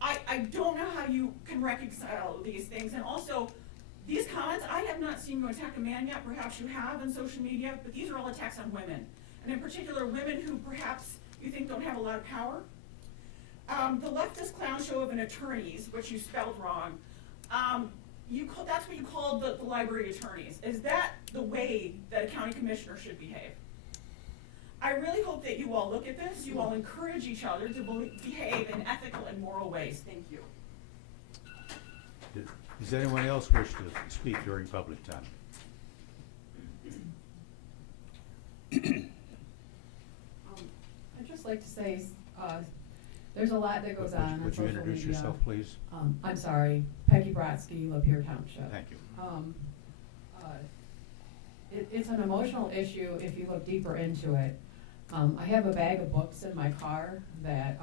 I don't know how you can reconcile these things. And also, these comments, I have not seen you attack a man yet. Perhaps you have on social media, but these are all attacks on women. And in particular, women who perhaps you think don't have a lot of power. The leftist clown show of an attorneys, which you spelled wrong, that's what you called the library attorneys. Is that the way that a county commissioner should behave? I really hope that you all look at this, you all encourage each other to behave in ethical and moral ways. Thank you. Does anyone else wish to speak during public time? I'd just like to say, there's a lot that goes on Would you social introduce media. yourself, please? I'm sorry, Peggy Brodsky, Lapeer Township. Thank you. It's an emotional issue if you look deeper into it. I have a bag of books in my car that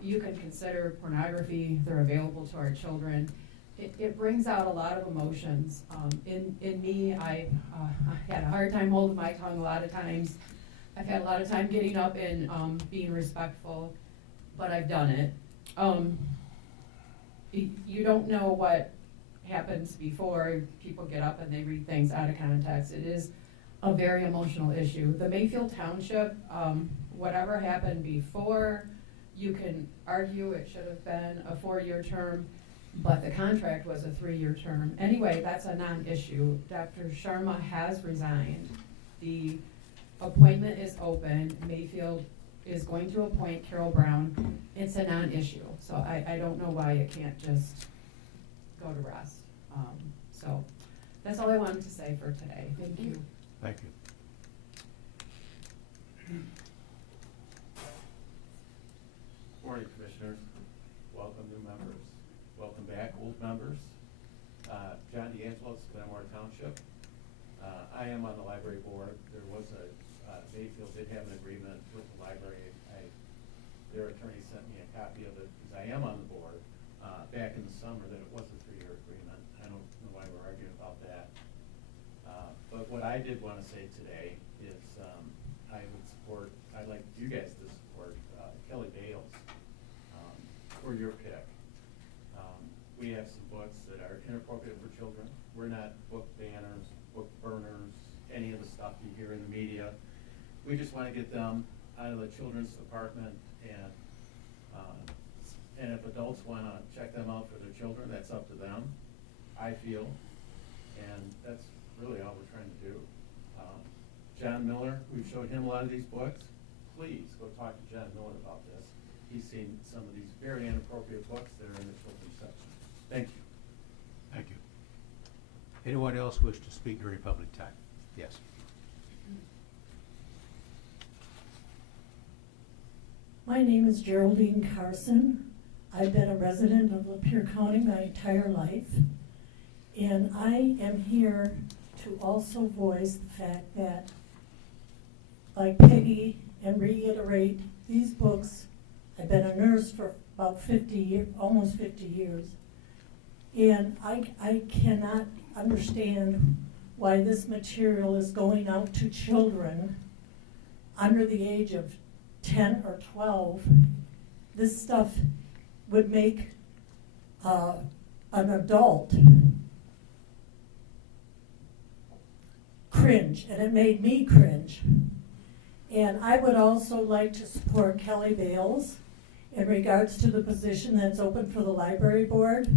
you can consider pornography. They're available to our children. It brings out a lot of emotions. In me, I had a hard time holding my tongue a lot of times. I've had a lot of time getting up and being respectful, but I've done it. You don't know what happens before people get up and they read things out of context. It is a very emotional issue. The Mayfield Township, whatever happened before, you can argue it should have been a 4-year term, but the contract was a 3-year term. Anyway, that's a non-issue. Dr. Sharma has resigned. The appointment is open. Mayfield is going to appoint Carol Brown. It's a non-issue. So I don't know why it can't just go to rest. So that's all I wanted to say for today. Thank you. Thank you. Morning, Commissioners. Welcome, new members. Welcome back, old members. John D'Angelo's Glenmore Township. I am on the library board. There was Mayfield did have an agreement with the library. Their attorney sent me a copy of it because I am on the board back in the summer that it was a 3-year agreement. I don't know why we're arguing about that. But what I did want to say today is I'd like you guys to support Kelly Bales for your pick. We have some books that are inappropriate for children. We're not book banners, book burners, any of the stuff you hear in the media. We just want to get them out of the children's department, and if adults want to check them out for their children, that's up to them, I feel. And that's really all we're trying to do. John Miller, we've showed him a lot of these books. Please go talk to John Miller about this. He's seen some of these very inappropriate books that are in the children's section. Thank you. Thank you. Anyone else wish to speak during public time? Yes. My name is Geraldine Carson. I've been a resident of Lapeer County my entire life, and I am here to also voice the fact that like Peggy and reiterate, these books, I've been a nurse for about 50 years, almost 50 years. And I cannot understand why this material is going out to children under the age of 10 or 12. This stuff would make an adult cringe, and it made me cringe. And I would also like to support Kelly Bales in regards to the position that's open for the library board,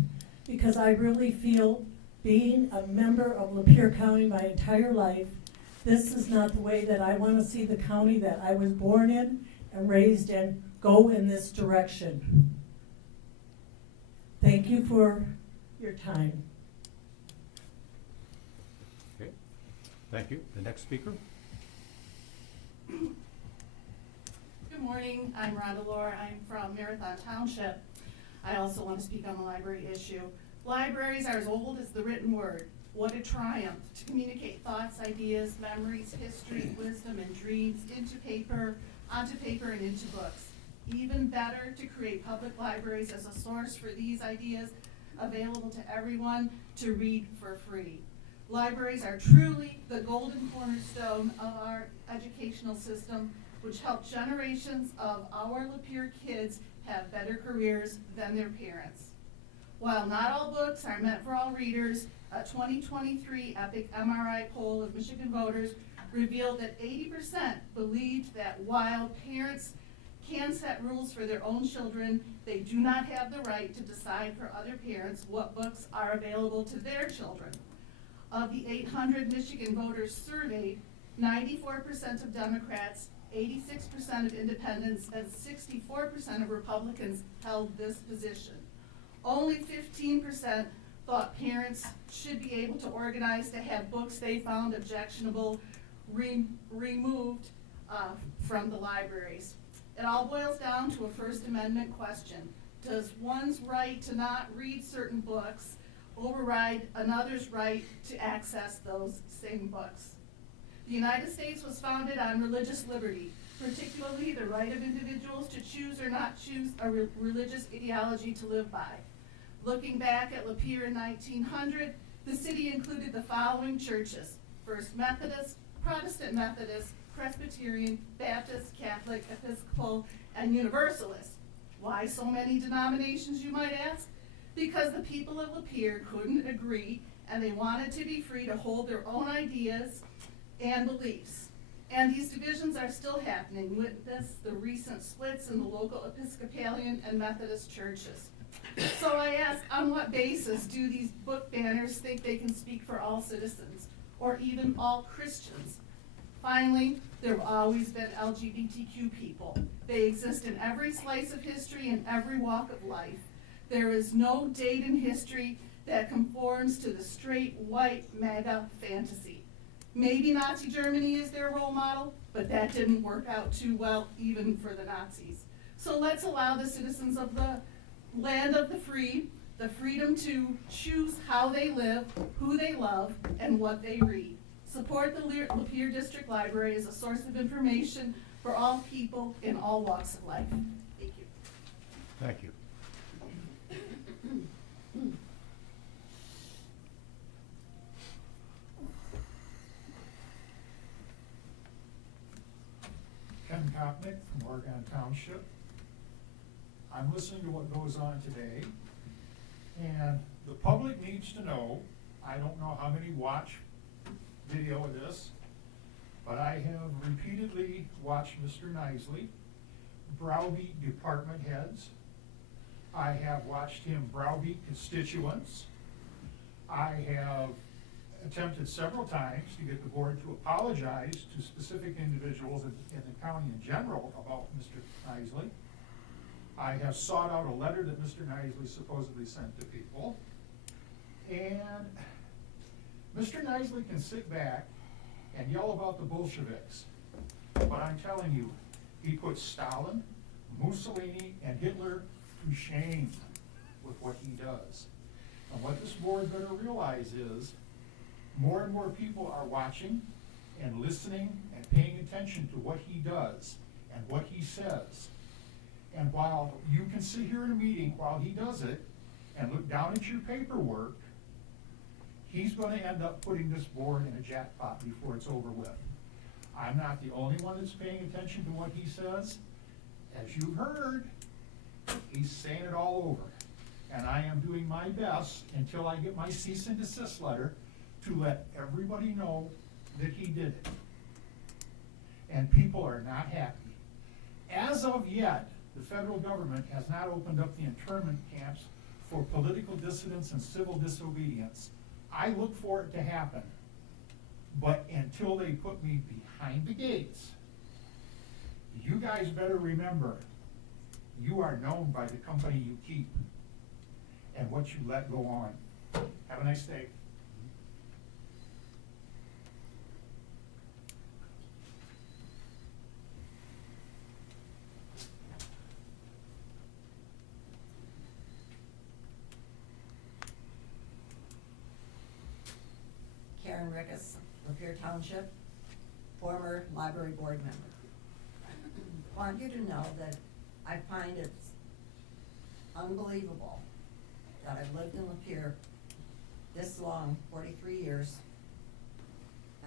because I really feel, being a member of Lapeer County my entire life, this is not the way that I want to see the county that I was born in and raised in go in this direction. Thank you for your time. Okay, thank you. The next speaker? Good morning, I'm Rhonda Lohr, I'm from Marathon Township. I also want to speak on the library issue. Libraries are as old as the written word. What a triumph to communicate thoughts, ideas, memories, history, wisdom, and dreams into paper, onto paper, and into books. Even better to create public libraries as a source for these ideas available to everyone to read for free. Libraries are truly the golden cornerstone of our educational system, which help generations of our Lapeer kids have better careers than their parents. While not all books are meant for all readers, a 2023 EPIC MRI poll of Michigan voters revealed that 80% believed that while parents can set rules for their own children, they do not have the right to decide for other parents what books are available to their children. Of the 800 Michigan voters surveyed, 94% of Democrats, 86% of independents, and 64% of Republicans held this position. Only 15% thought parents should be able to organize to have books they found objectionable removed from the libraries. It all boils down to a First Amendment question. Does one's right to not read certain books override another's right to access those same books? The United States was founded on religious liberty, particularly the right of individuals to choose or not choose a religious ideology to live by. Looking back at Lapeer in 1900, the city included the following churches: First Methodist, Protestant Methodist, Presbyterian, Baptist, Catholic, Episcopal, and Universalist. Why so many denominations, you might ask? Because the people of Lapeer couldn't agree, and they wanted to be free to hold their own ideas and beliefs. And these divisions are still happening. Witness the recent splits in the local Episcopalian and Methodist churches. So I ask, on what basis do these book banners think they can speak for all citizens, or even all Christians? Finally, there have always been LGBTQ people. They exist in every slice of history and every walk of life. There is no date in history that conforms to the straight, white, MAGA fantasy. Maybe Nazi Germany is their role model, but that didn't work out too well even for the Nazis. So let's allow the citizens of the land of the free the freedom to choose how they live, who they love, and what they read. Support the Lapeer District Library as a source of information for all people in all walks of life. Thank you. Thank you. Ken Kopnick from Oregon Township. I'm listening to what goes on today, and the public needs to know, I don't know how many watch video of this, but I have repeatedly watched Mr. Nisley browbeat department heads. I have watched him browbeat constituents. I have attempted several times to get the board to apologize to specific individuals in the county in general about Mr. Nisley. I have sought out a letter that Mr. Nisley supposedly sent to people. And Mr. Nisley can sit back and yell about the Bolsheviks. But I'm telling you, he put Stalin, Mussolini, and Hitler to shame with what he does. And what this board better realize is more and more people are watching and listening and paying attention attention to what he does and what he says. And while you can sit here in a meeting while he does it and look down at your paperwork, he's gonna end up putting this board in a jackpot before it's over with. I'm not the only one that's paying attention to what he says. As you've heard, he's saying it all over. And I am doing my best until I get my cease and desist letter to let everybody know that he did it. And people are not happy. As of yet, the federal government has not opened up the internment camps for political dissidents and civil disobedience. I look for it to happen. But until they put me behind the gates, you guys better remember, you are known by the company you keep and what you let go on. Have a nice day. Karen Rickus, Lapeer Township, former library board member. Want you to know that I find it's unbelievable that I've lived in Lapeer this long, 43 years,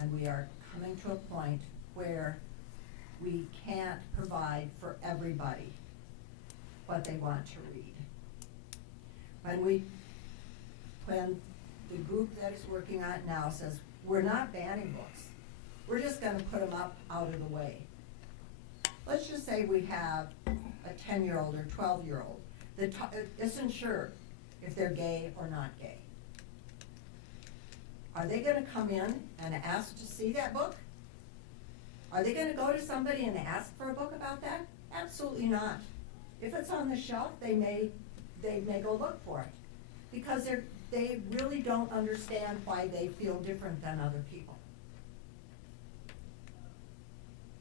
and we are coming to a point where we can't provide for everybody what they want to read. When the group that is working on it now says, we're not banning books, we're just gonna put them up out of the way. Let's just say we have a 10-year-old or 12-year-old that isn't sure if they're gay or not gay. Are they gonna come in and ask to see that book? Are they gonna go to somebody and ask for a book about that? Absolutely not. If it's on the shelf, they may go look for it, because they really don't understand why they feel different than other people.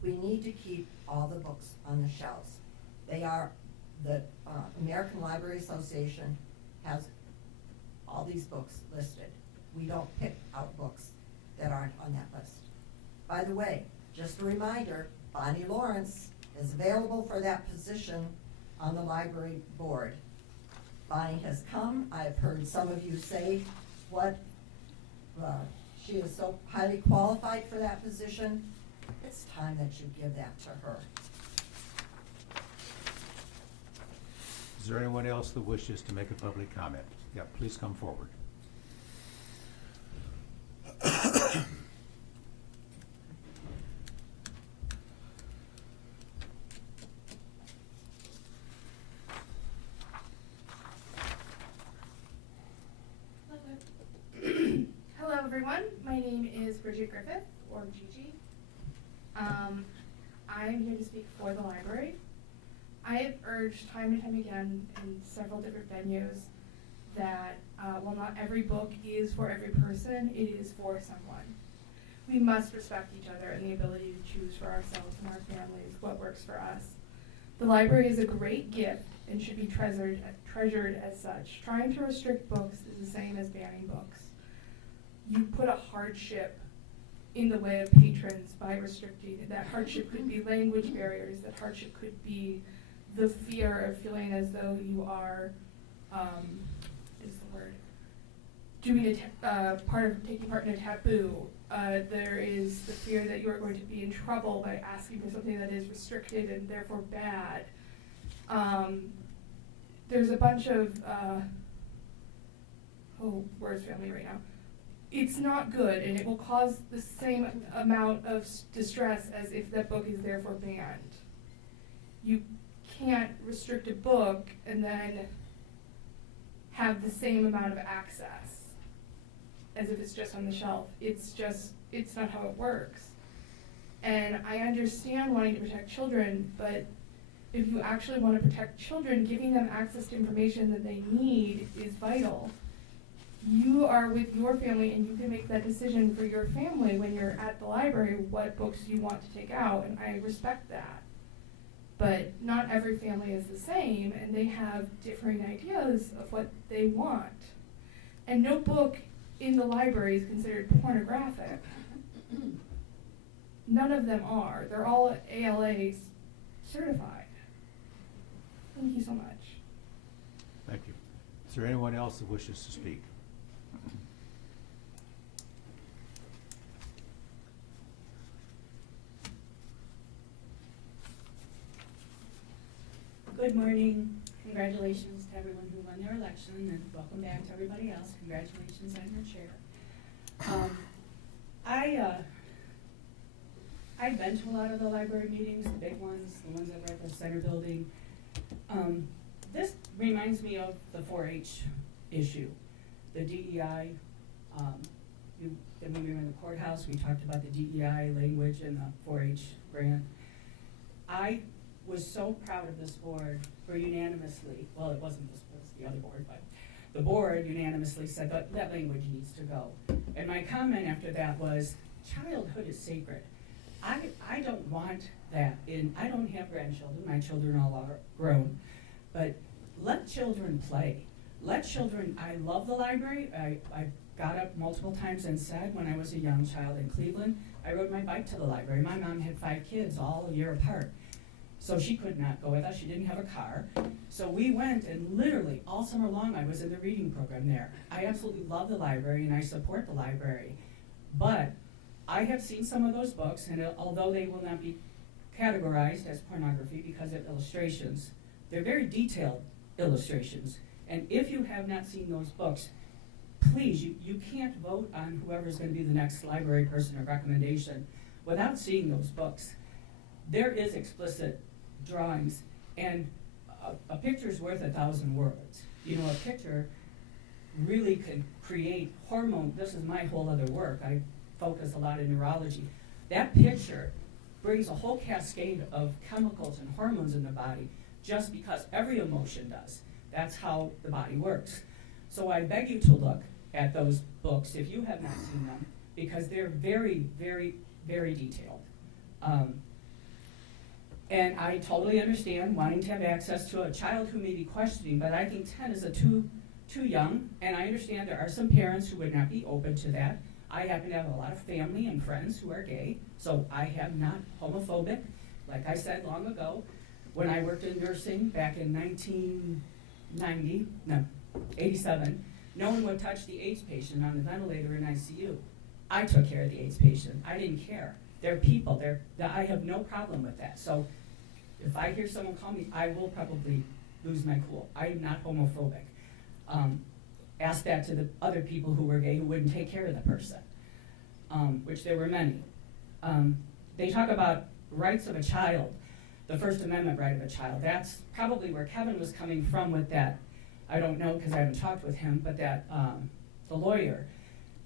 We need to keep all the books on the shelves. The American Library Association has all these books listed. We don't pick out books that aren't on that list. By the way, just a reminder, Bonnie Lawrence is available for that position on the library board. Bonnie has come. I've heard some of you say what she is so highly qualified for that position. It's time that you give that to her. Is there anyone else that wishes to make a public comment? Yeah, please come forward. Hello everyone, my name is Bridget Griffith, or Gigi. I'm here to speak for the library. I have urged time and time again in several different venues that while not every book is for every person, it is for someone. We must respect each other and the ability to choose for ourselves and our families what works for us. The library is a great gift and should be treasured as such. Trying to restrict books is the same as banning books. You put a hardship in the way of patrons by restricting. That hardship could be language barriers, that hardship could be the fear of feeling as though you are, taking part in a taboo. There is the fear that you are going to be in trouble by asking for something that is restricted and therefore bad. There's a bunch of, where's family right now? It's not good, and it will cause the same amount of distress as if that book is therefore banned. You can't restrict a book and then have the same amount of access as if it's just on the shelf. It's not how it works. And I understand wanting to protect children, but if you actually want to protect children, giving them access to information that they need is vital. You are with your family and you can make that decision for your family when you're at the library what books you want to take out, and I respect that. But not every family is the same, and they have differing ideas of what they want. And no book in the library is considered pornographic. none of them are. They're all ALA certified. Thank you so much. Thank you. Is there anyone else that wishes to speak? Good morning. Congratulations to everyone who won their election, and welcome back to everybody else. Congratulations on your chair. I've been to a lot of the library meetings, the big ones, the ones that were at the center building. This reminds me of the 4-H issue, the DEI. When we were in the courthouse, we talked about the DEI language and the 4-H grant. I was so proud of this board for unanimously, well, it wasn't this board, it's the other board, but the board unanimously said that that language needs to go. And my comment after that was, childhood is sacred. I don't want that I don't have grandchildren, my children all are grown, but let children play. Let children, I love the library. I got up multiple times and said when I was a young child in Cleveland, I rode my bike to the library. My mom had 5 kids, all a year apart. So she could not go with us, she didn't have a car. So we went, and literally all summer long I was in the reading program there. I absolutely love the library and I support the library. But I have seen some of those books, and although they will not be categorized as pornography because of illustrations, they're very detailed illustrations. And if you have not seen those books, please, you can't vote on whoever's going to be the next library person or recommendation without seeing those books. There is explicit drawings, and a picture's worth 1,000 words. You know, a picture really could create hormone. This is my whole other work. I focus a lot in neurology. That picture brings a whole cascade of chemicals and hormones in the body just because every emotion does. That's how the body works. So I beg you to look at those books if you have not seen them, because they're very, very, very detailed. And I totally understand wanting to have access to a child who may be questioning, but I think 10 is too young, and I understand there are some parents who would not be open to that. I happen to have a lot of family and friends who are gay, so I am not homophobic. Like I said long ago, when I worked in nursing back in 87, no one would touch the AIDS patient on the ventilator in ICU. I took care of the AIDS patient. I didn't care. They're people. I have no problem with that. So if I hear someone call me, I will probably lose my cool. I'm not homophobic. Ask that to the other people who were gay who wouldn't take care of the person, which there were many. They talk about rights of a child, the First Amendment right of a child. That's probably where Kevin was coming from with that. I don't know because I haven't talked with him, but that the lawyer,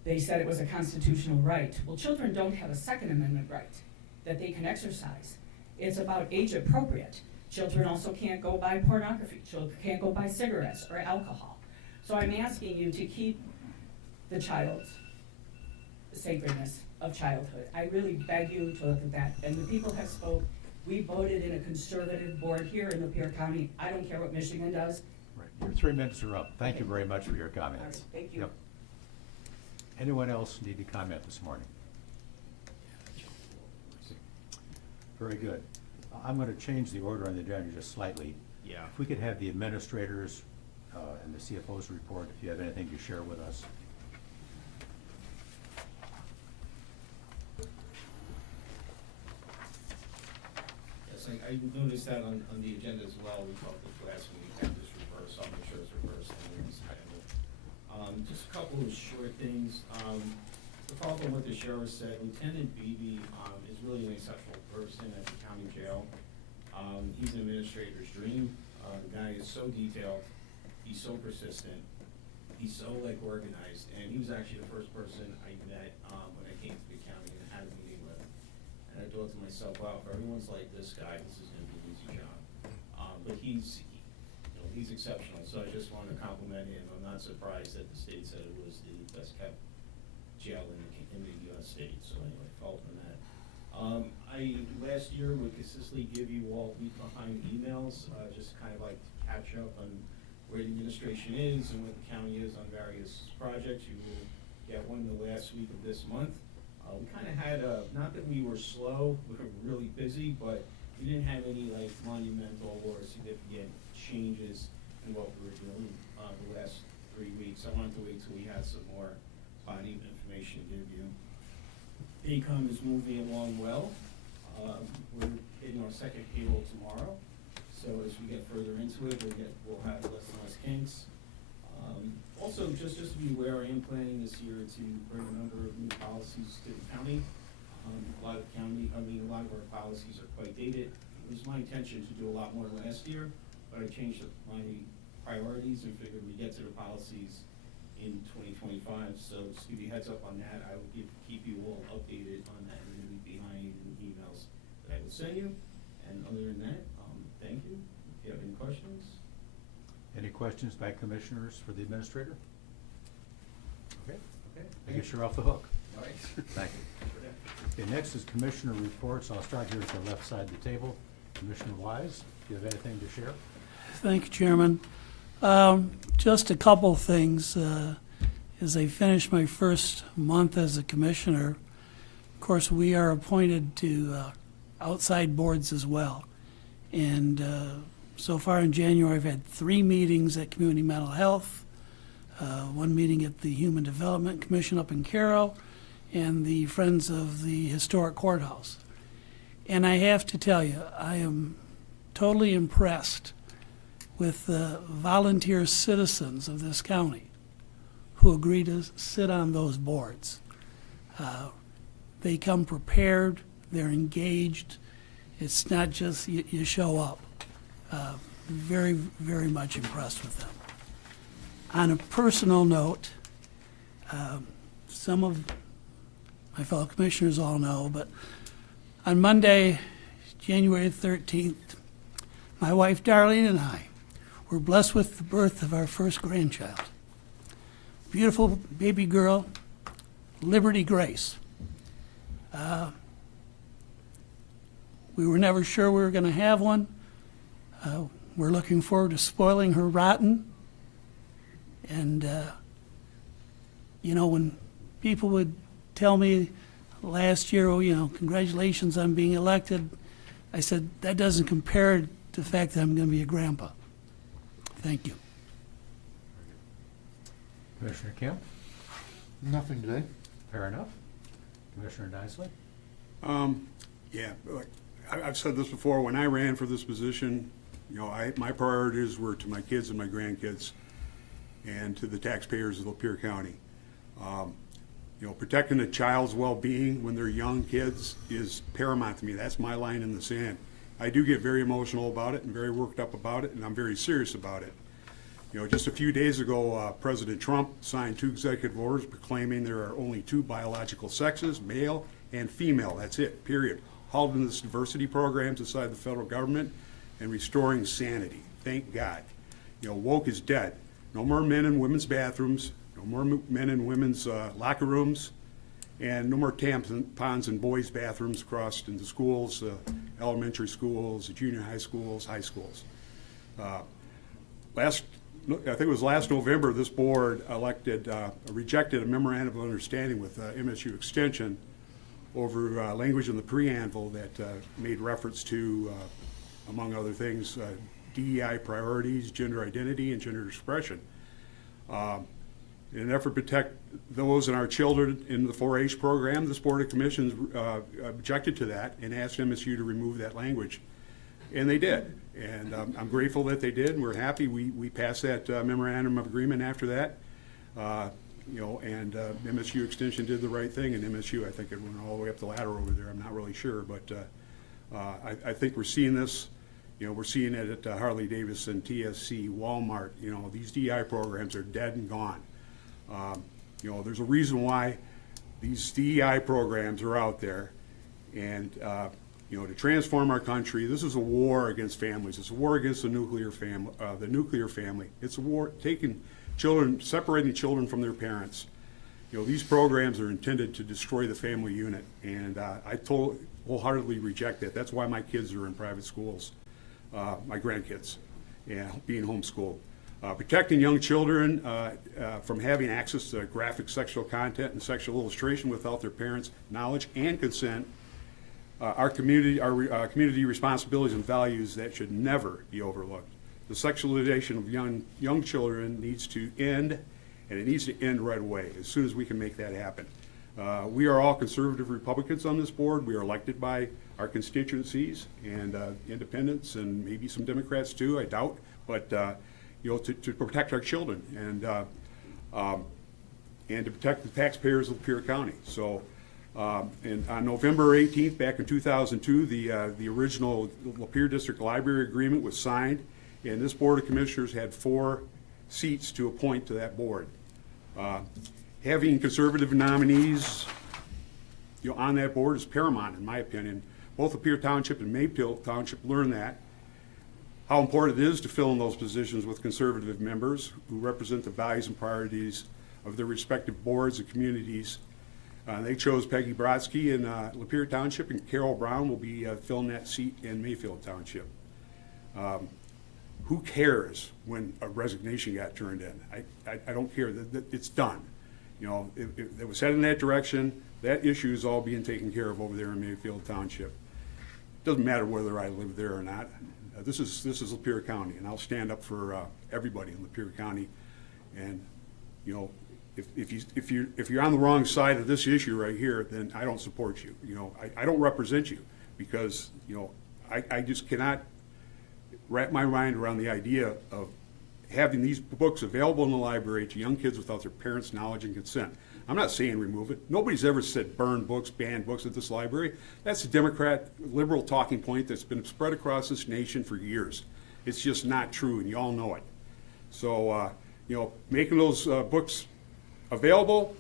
they said it was a constitutional right. Well, children don't have a Second Amendment right that they can exercise. It's about age appropriate. Children also can't go buy pornography. Children can't go buy cigarettes or alcohol. So I'm asking you to keep the child's sacredness of childhood. I really beg you to look at that. And the people have spoke. We voted in a conservative board here in Lapeer County. I don't care what Michigan does. Right. Your 3 minutes are up. Thank you very much for your comments. All right, thank you. Yep. Anyone else need to comment this morning? Very good. I'm going to change the order on the agenda just slightly. Yeah. If we could have the administrators and the CFO's report, if you have anything to share with us. Yes, I noticed that on the agenda as well. We talked this last week, we have this reverse, I'll make sure it's reversed and it's handled. Just a couple of short things. To follow up on what the sheriff said, Lieutenant Beebe is really an exceptional person at the county jail. He's an administrator's dream. The guy is so detailed, he's so persistent, he's so organized, and he was actually the first person I met when I came to the county and had a meeting with. And I thought to myself, wow, if everyone's like this guy, this is gonna be an easy job. But he's exceptional, so I just wanted to compliment him. I'm not surprised that the state said it was the best kept jail in the state, so anyway, fault on that. Last year would consistently give you all week behind emails, just kind of like catch up on where the administration is and what the county is on various projects. You will get one the last week of this month. We kinda had not that we were slow, we were really busy, but we didn't have any like monumental or significant changes in what we were doing, the last 3 weeks. I wanted to wait till we had some more body of information to give you. ACOM is moving along well. We're hitting our second payroll tomorrow, so as we get further into it, we'll have less and less kinks. Also, just to be aware, I am planning this year to bring a number of new policies to the county. A lot of our policies are quite dated. It was my intention to do a lot more last year, but I changed my priorities and figured we'd get to the policies in 2025. So just give you a heads up on that. I will keep you all updated on that and leave behind in emails that I will send you. And other than that, thank you. If you have any questions. Any questions by commissioners for the administrator? Okay, Okay. I guess you're off the hook. All right. Thank you. Okay, next is commissioner reports. I'll start here at the left side of the table. Commissioner Wise, do you have anything to share? Thank you, Chairman. Just a couple things. As I finish my first month as a commissioner, of course, we are appointed to outside boards as well. And so far in January, I've had 3 meetings at Community Mental Health, 1 meeting at the Human Development Commission up in Caro, and the Friends of the Historic Courthouse. And I have to tell you, I am totally impressed with the volunteer citizens of this county who agree to sit on those boards. They come prepared, they're engaged. It's not just you show up. Very, very much impressed with them. On a personal note, some of my fellow commissioners all know, but on Monday, January 13th, my wife Darlene and I were blessed with the birth of our first grandchild. Beautiful baby girl, Liberty Grace. We were never sure we were going to have one. We're looking forward to spoiling her rotten. And, when people would tell me last year, congratulations on being elected, I said, that doesn't compare to the fact that I'm going to be a grandpa. Thank you. Commissioner Kemp? Nothing today. Fair enough. Commissioner Nicely? Yeah, like, I've said this before, when I ran for this position, my priorities were to my kids and my grandkids and to the taxpayers of Lapeer County. Protecting a child's well-being when they're young kids is paramount to me. That's my line in the sand. I do get very emotional about it and very worked up about it, and I'm very serious about it. Just a few days ago, President Trump signed 2 executive orders proclaiming there are only 2 biological sexes, male and female. That's it, period. Halting this diversity programs inside the federal government and restoring sanity. Thank God. Woke is dead. No more men in women's bathrooms, no more men in women's locker rooms, and no more tampons in boys' bathrooms across into schools, elementary schools, junior high schools, high schools. I think it was last November, this board rejected a memorandum of understanding with MSU Extension over language in the preamble that made reference to, among other things, DEI priorities, gender identity, and gender expression. In an effort to protect those and our children in the 4-H program, this Board of Commissions objected to that and asked MSU to remove that language. And they did. And I'm grateful that they did, and we're happy we passed that memorandum of agreement after that. And MSU Extension did the right thing, and MSU, I think it went all the way up the ladder over there. I'm not really sure, but I think we're seeing this. We're seeing it at Harley Davidson, TSC, Walmart. These DI programs are dead and gone. There's a reason why these DEI programs are out there, and to transform our country. This is a war against families. It's a war against the nuclear family. It's a war taking children, separating children from their parents. These programs are intended to destroy the family unit, and I wholeheartedly reject that. That's why my kids are in private schools, my grandkids, and being homeschooled. Protecting young children from having access to graphic sexual content and sexual illustration without their parents' knowledge and consent. Our community responsibilities and values that should never be overlooked. The sexualization of young children needs to end, and it needs to end right away, as soon as we can make that happen. We are all conservative Republicans on this board. We are elected by our constituencies and independents and maybe some Democrats too, I doubt, but to protect our children and to protect the taxpayers of Lapeer County. So, and on November 18th, back in 2002, the original Lapeer District Library Agreement was signed, and this Board of Commissioners had 4 seats to appoint to that board. Having conservative nominees on that board is paramount, in my opinion. Both Lapeer Township and Mayfield Township learned that, how important it is to fill in those positions with conservative members who represent the values and priorities of their respective boards and communities. They chose Peggy Brodsky in Lapeer Township, and Carol Brown will be filling that seat in Mayfield Township. Who cares when a resignation got turned in? I don't care. It's done. It was headed in that direction. That issue is all being taken care of over there in Mayfield Township. Doesn't matter whether I live there or not. This is Lapeer County, and I'll stand up for everybody in Lapeer County. And if you're on the wrong side of this issue right here, then I don't support you. I don't represent you because I just cannot wrap my mind around the idea of having these books available in the library to young kids without their parents' knowledge and consent. I'm not saying remove it. Nobody's ever said burn books, ban books at this library. That's a Democrat, liberal talking point that's been spread across this nation for years. It's just not true, and you all know it. So, making those books available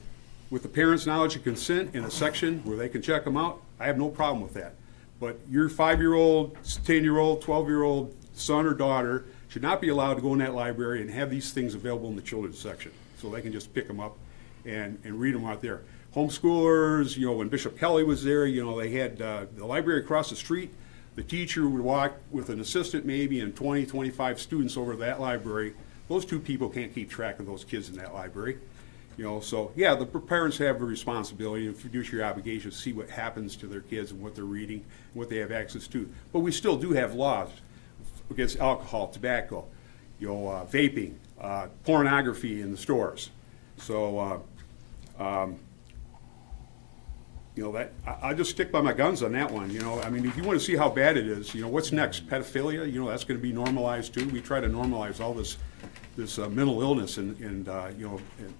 with the parents' knowledge and consent in a section where they can check them out, I have no problem with that. But your 5-year-old, 10-year-old, 12-year-old son or daughter should not be allowed to go in that library and have these things available in the children's section, so they can just pick them up and read them out there. Homeschoolers, when Bishop Kelly was there, they had the library across the street. The teacher would walk with an assistant maybe and 20, 25 students over to that library. Those 2 people can't keep track of those kids in that library. So yeah, the parents have a responsibility and fiduciary obligation to see what happens to their kids and what they're reading, and what they have access to. But we still do have laws against alcohol, tobacco, vaping, pornography in the stores. So, that I just stick by my guns on that one. If you want to see how bad it is, what's next? Pedophilia, that's going to be normalized too. We try to normalize all this mental illness, and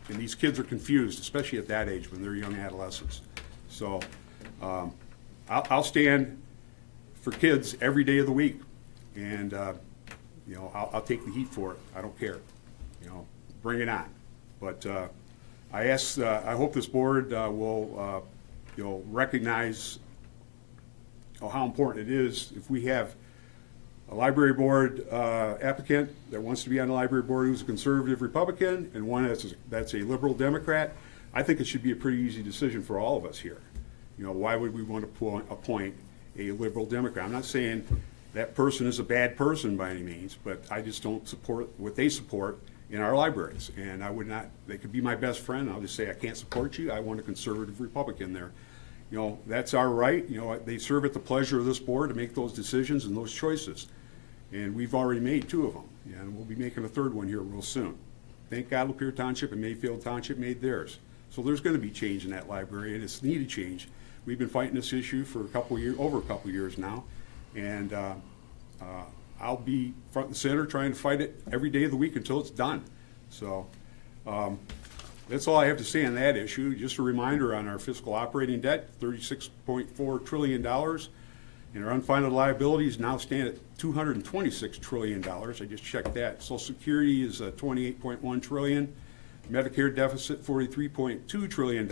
these kids are confused, especially at that age when they're young adolescents. So, I'll stand for kids every day of the week, and I'll take the heat for it. I don't care. Bring it on. But I hope this board will recognize how important it is if we have a library board applicant that wants to be on the library board who's a conservative Republican and one that's a liberal Democrat. I think it should be a pretty easy decision for all of us here. Why would we want to appoint a liberal Democrat? I'm not saying that person is a bad person by any means, but I just don't support what they support in our libraries. And I would not, they could be my best friend, I'll just say I can't support you, I want a conservative Republican there. That's our right. They serve at the pleasure of this board to make those decisions and those choices. And we've already made 2 of them, and we'll be making a 3rd one here real soon. Thank God Lapeer Township and Mayfield Township made theirs. So there's going to be change in that library, and it's needed change. We've been fighting this issue for over a couple years now, and I'll be front and center trying to fight it every day of the week until it's done. So that's all I have to say on that issue. Just a reminder on our fiscal operating debt, $36.4 trillion, and our unfunded liabilities now stand at $226 trillion. I just checked that. Social Security is $28.1 trillion. Medicare deficit $43.2 trillion,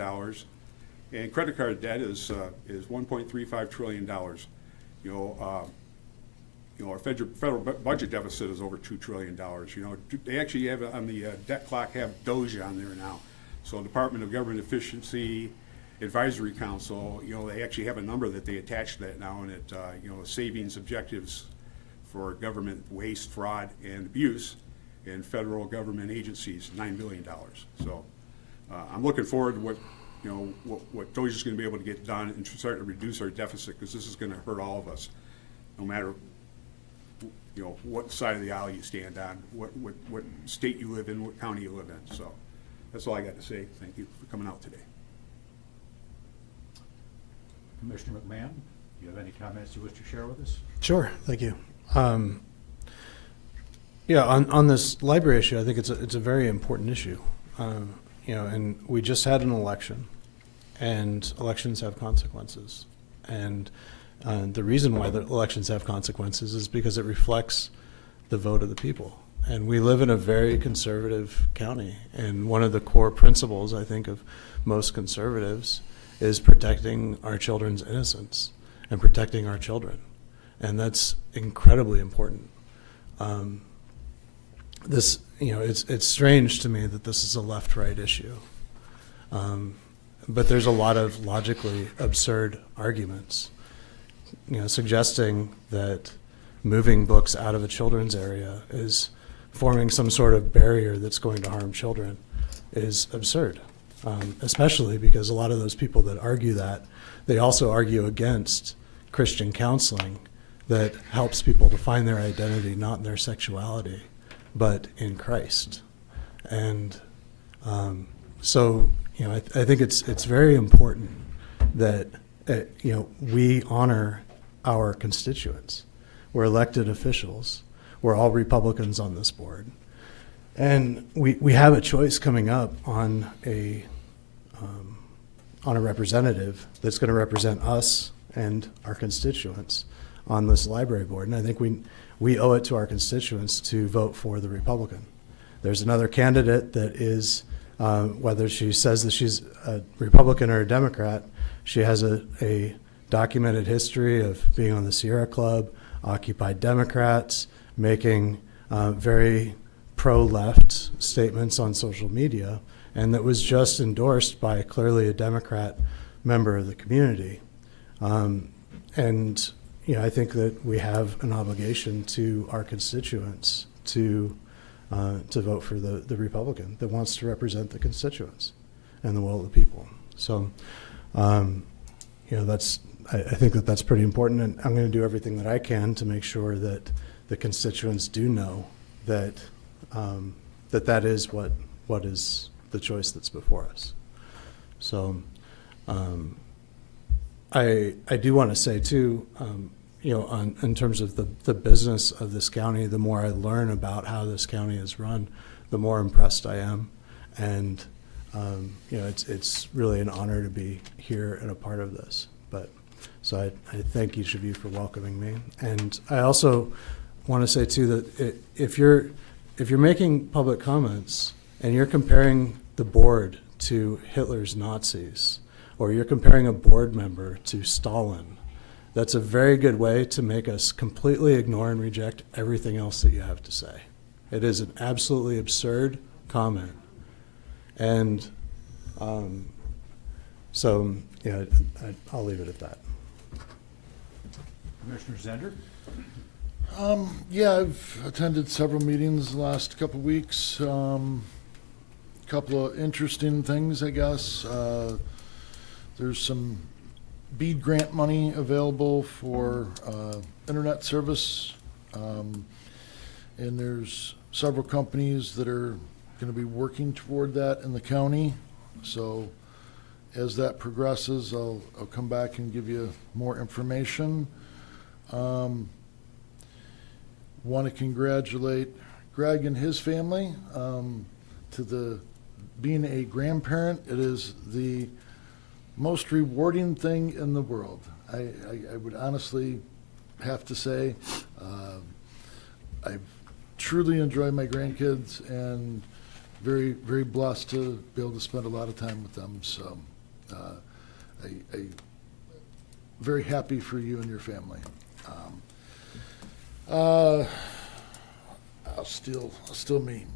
and credit card debt is $1.35 trillion. Our federal budget deficit is over $2 trillion. They actually have on the debt clock have Doge on there now. So Department of Government Efficiency Advisory Council, they actually have a number that they attach to that now, and it savings objectives for government waste, fraud, and abuse. and federal government agencies, $9 billion. So I'm looking forward to what DOJ's going to be able to get done and start to reduce our deficit, because this is going to hurt all of us, no matter what side of the aisle you stand on, what state you live in, what county you live in. So that's all I got to say. Thank you for coming out today. Commissioner McMahon, do you have any comments you wish to share with us? Sure, thank you. Yeah, on this library issue, I think it's a very important issue. And we just had an election, and elections have consequences. And the reason why the elections have consequences is because it reflects the vote of the people. And we live in a very conservative county, and one of the core principles, I think, of most conservatives is protecting our children's innocence and protecting our children. And that's incredibly important. It's strange to me that this is a left-right issue. But there's a lot of logically absurd arguments, suggesting that moving books out of a children's area is forming some sort of barrier that's going to harm children is absurd. Especially because a lot of those people that argue that, they also argue against Christian counseling that helps people to find their identity not in their sexuality, but in Christ. And I think it's very important that we honor our constituents. We're elected officials. We're all Republicans on this board. And we have a choice coming up on a representative that's going to represent us and our constituents on this library board. And I think we owe it to our constituents to vote for the Republican. There's another candidate that is, whether she says that she's a Republican or a Democrat, she has a documented history of being on the Sierra Club, Occupy Democrats, making very pro-left statements on social media, and that was just endorsed by clearly a Democrat member of the community. I think that we have an obligation to our constituents to vote for the Republican that wants to represent the constituents and the will of the people. So, I think that that's pretty important, and I'm going to do everything that I can to make sure that the constituents do know that that is what is the choice that's before us. So, I do want to say too, in terms of the business of this county, the more I learn about how this county is run, the more impressed I am, and it's really an honor to be here and a part of this. So I thank each of you for welcoming me, and I also want to say too that if you're making public comments and you're comparing the board to Hitler's Nazis, or you're comparing a board member to Stalin, that's a very good way to make us completely ignore and reject everything else that you have to say. It is an absolutely absurd comment. And I'll leave it at that. Commissioner Zender? Yeah, I've attended several meetings the last couple of weeks. Couple of interesting things, I guess. There's some BEAD grant money available for internet service, and there's several companies that are going to be working toward that in the county. So as that progresses, I'll come back and give you more information. Want to congratulate Greg and his family to being a grandparent. It is the most rewarding thing in the world. I would honestly have to say I truly enjoy my grandkids and very, very blessed to be able to spend a lot of time with them. So I very happy for you and your family. I'll steal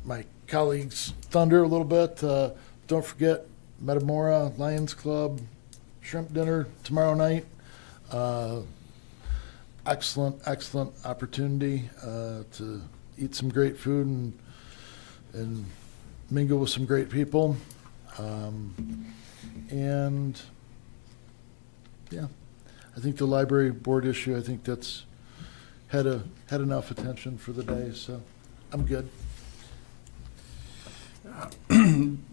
my colleagues' thunder a little bit. Don't forget Metamora Lions Club shrimp dinner tomorrow night. Excellent opportunity to eat some great food and and mingle with some great people. And yeah, I think the library board issue, I think that's had enough attention for the day, so I'm good.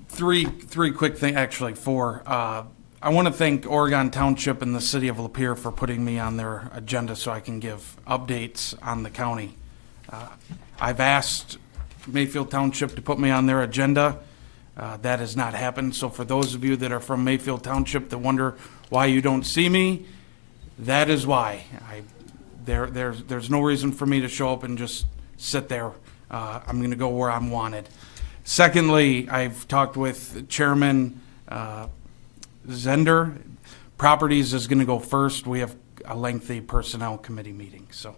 Three quick things, actually four. I want to thank Oregon Township and the city of Lapeer for putting me on their agenda so I can give updates on the county. I've asked Mayfield Township to put me on their agenda. That has not happened. So for those of you that are from Mayfield Township that wonder why you don't see me, that is why. There's no reason for me to show up and just sit there. I'm going to go where I'm wanted. Secondly, I've talked with Chairman Zender. Properties is going to go first. We have a lengthy personnel committee meeting. So,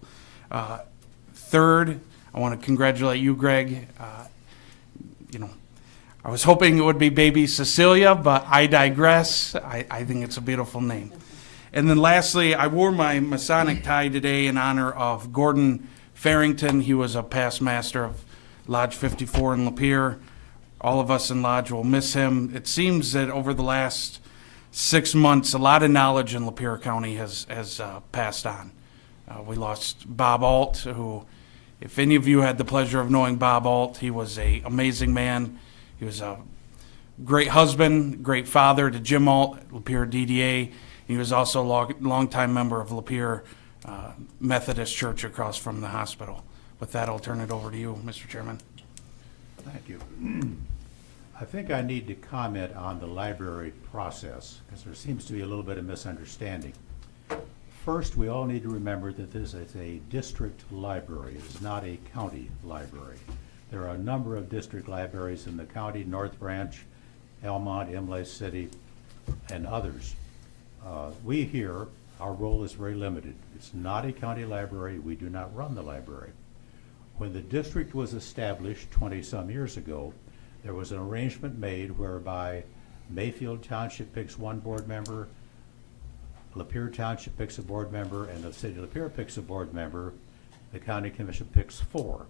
third, I want to congratulate you, Greg. I was hoping it would be baby Cecilia, but I digress. I think it's a beautiful name. And then lastly, I wore my Masonic tie today in honor of Gordon Farrington. He was a past master of Lodge 54 in Lapeer. All of us in Lodge will miss him. It seems that over the last 6 months, a lot of knowledge in Lapeer County has passed on. We lost Bob Alt, who, if any of you had the pleasure of knowing Bob Alt, he was an amazing man. He was a great husband, great father to Jim Alt, Lapeer DDA. He was also a longtime member of Lapeer Methodist Church across from the hospital. With that, I'll turn it over to you, Mr. Chairman. Thank you. I think I need to comment on the library process because there seems to be a little bit of misunderstanding. First, we all need to remember that this is a district library. It is not a county library. There are a number of district libraries in the county, North Branch, Elmont, Imlay City, and others. We here, our role is very limited. It's not a county library. We do not run the library. When the district was established 20-some years ago, there was an arrangement made whereby Mayfield Township picks one board member, Lapeer Township picks a board member, and the city of Lapeer picks a board member. The county commission picks 4.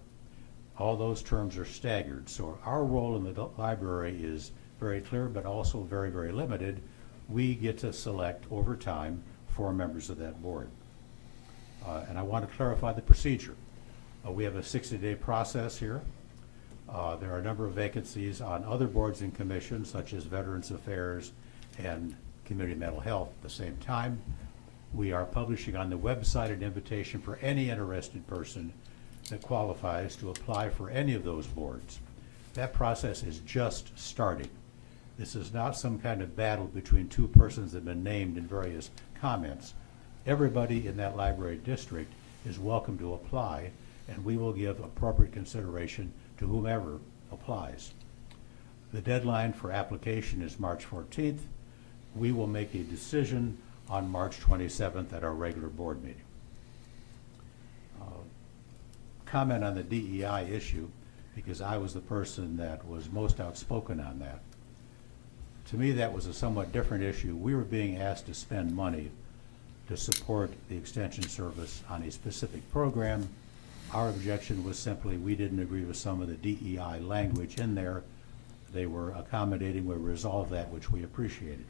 All those terms are staggered. So our role in the library is very clear, but also very, very limited. We get to select over time 4 members of that board. And I want to clarify the procedure. We have a 60-day process here. There are a number of vacancies on other boards and commissions, such as Veterans Affairs and Community Mental Health. At the same time, we are publishing on the website an invitation for any interested person that qualifies to apply for any of those boards. That process is just starting. This is not some kind of battle between 2 persons that have been named in various comments. Everybody in that library district is welcome to apply, and we will give appropriate consideration to whomever applies. The deadline for application is March 14th. We will make a decision on March 27th at our regular board meeting. Comment on the DEI issue, because I was the person that was most outspoken on that. To me, that was a somewhat different issue. We were being asked to spend money to support the extension service on a specific program. Our objection was simply we didn't agree with some of the DEI language in there. They were accommodating. We resolved that, which we appreciated.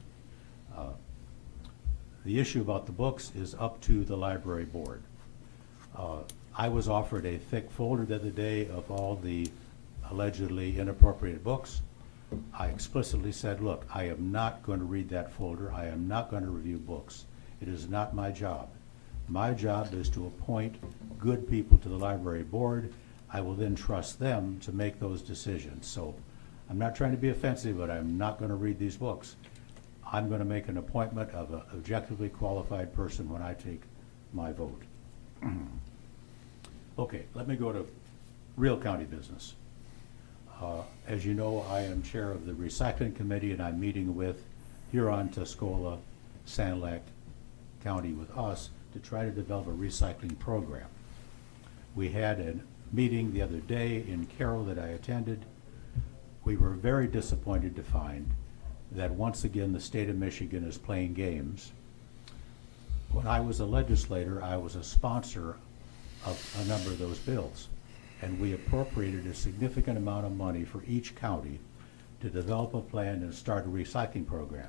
The issue about the books is up to the library board. I was offered a thick folder the other day of all the allegedly inappropriate books. I explicitly said, look, I am not going to read that folder. I am not going to review books. It is not my job. My job is to appoint good people to the library board. I will then trust them to make those decisions. So I'm not trying to be offensive, but I'm not going to read these books. I'm going to make an appointment of an objectively qualified person when I take my vote. Okay, let me go to real county business. As you know, I am chair of the recycling committee, and I'm meeting with Huron, Tuscola, Sand Lake County with us to try to develop a recycling program. We had a meeting the other day in Carroll that I attended. We were very disappointed to find that once again the state of Michigan is playing games. When I was a legislator, I was a sponsor of a number of those bills. and we appropriated a significant amount of money for each county to develop a plan and start a recycling program.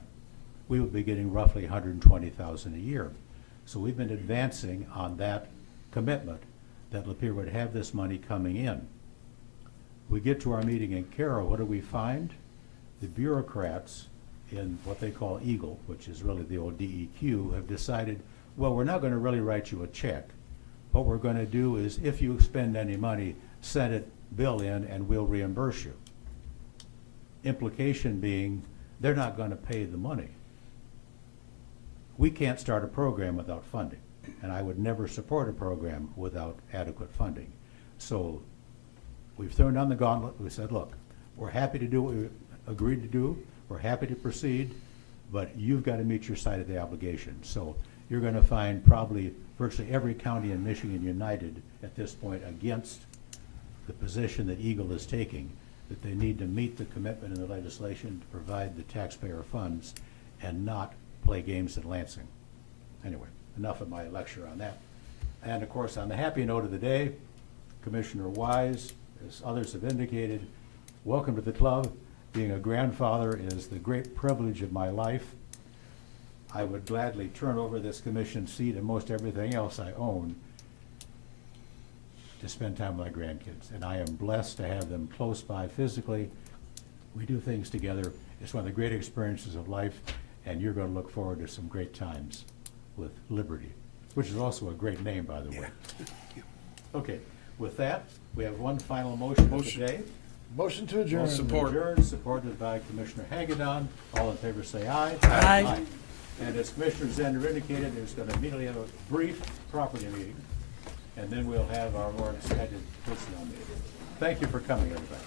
We would be getting roughly $120,000 a year. So we've been advancing on that commitment that Lapeer would have this money coming in. We get to our meeting in Carroll, what do we find? The bureaucrats in what they call EAGLE, which is really the old DEQ, have decided, well, we're not going to really write you a check. What we're going to do is, if you spend any money, send it bill in and we'll reimburse you. Implication being, they're not going to pay the money. We can't start a program without funding, and I would never support a program without adequate funding. So we've thrown down the gauntlet. We said, look, we're happy to do what we agreed to do. We're happy to proceed, but you've got to meet your side of the obligation. So you're going to find probably virtually every county in Michigan united at this point against the position that Eagle is taking, that they need to meet the commitment in the legislation to provide the taxpayer funds and not play games in Lansing. Anyway, enough of my lecture on that. And of course, on the happy note of the day, Commissioner Wise, as others have indicated, welcome to the club. Being a grandfather is the great privilege of my life. I would gladly turn over this commission seat and most everything else I own to spend time with my grandkids. And I am blessed to have them close by physically. We do things together. It's one of the great experiences of life, and you're going to look forward to some great times with Liberty, which is also a great name, by the way. Okay, with that, we have one final motion of the day. Motion to adjourn. Adjourned, supported by Commissioner Hagedorn. All in favor say aye. Aye. And as Commissioner Zender indicated, there's going to immediately have a brief property meeting, and then we'll have our more extended personnel meeting. Thank you for coming, everybody.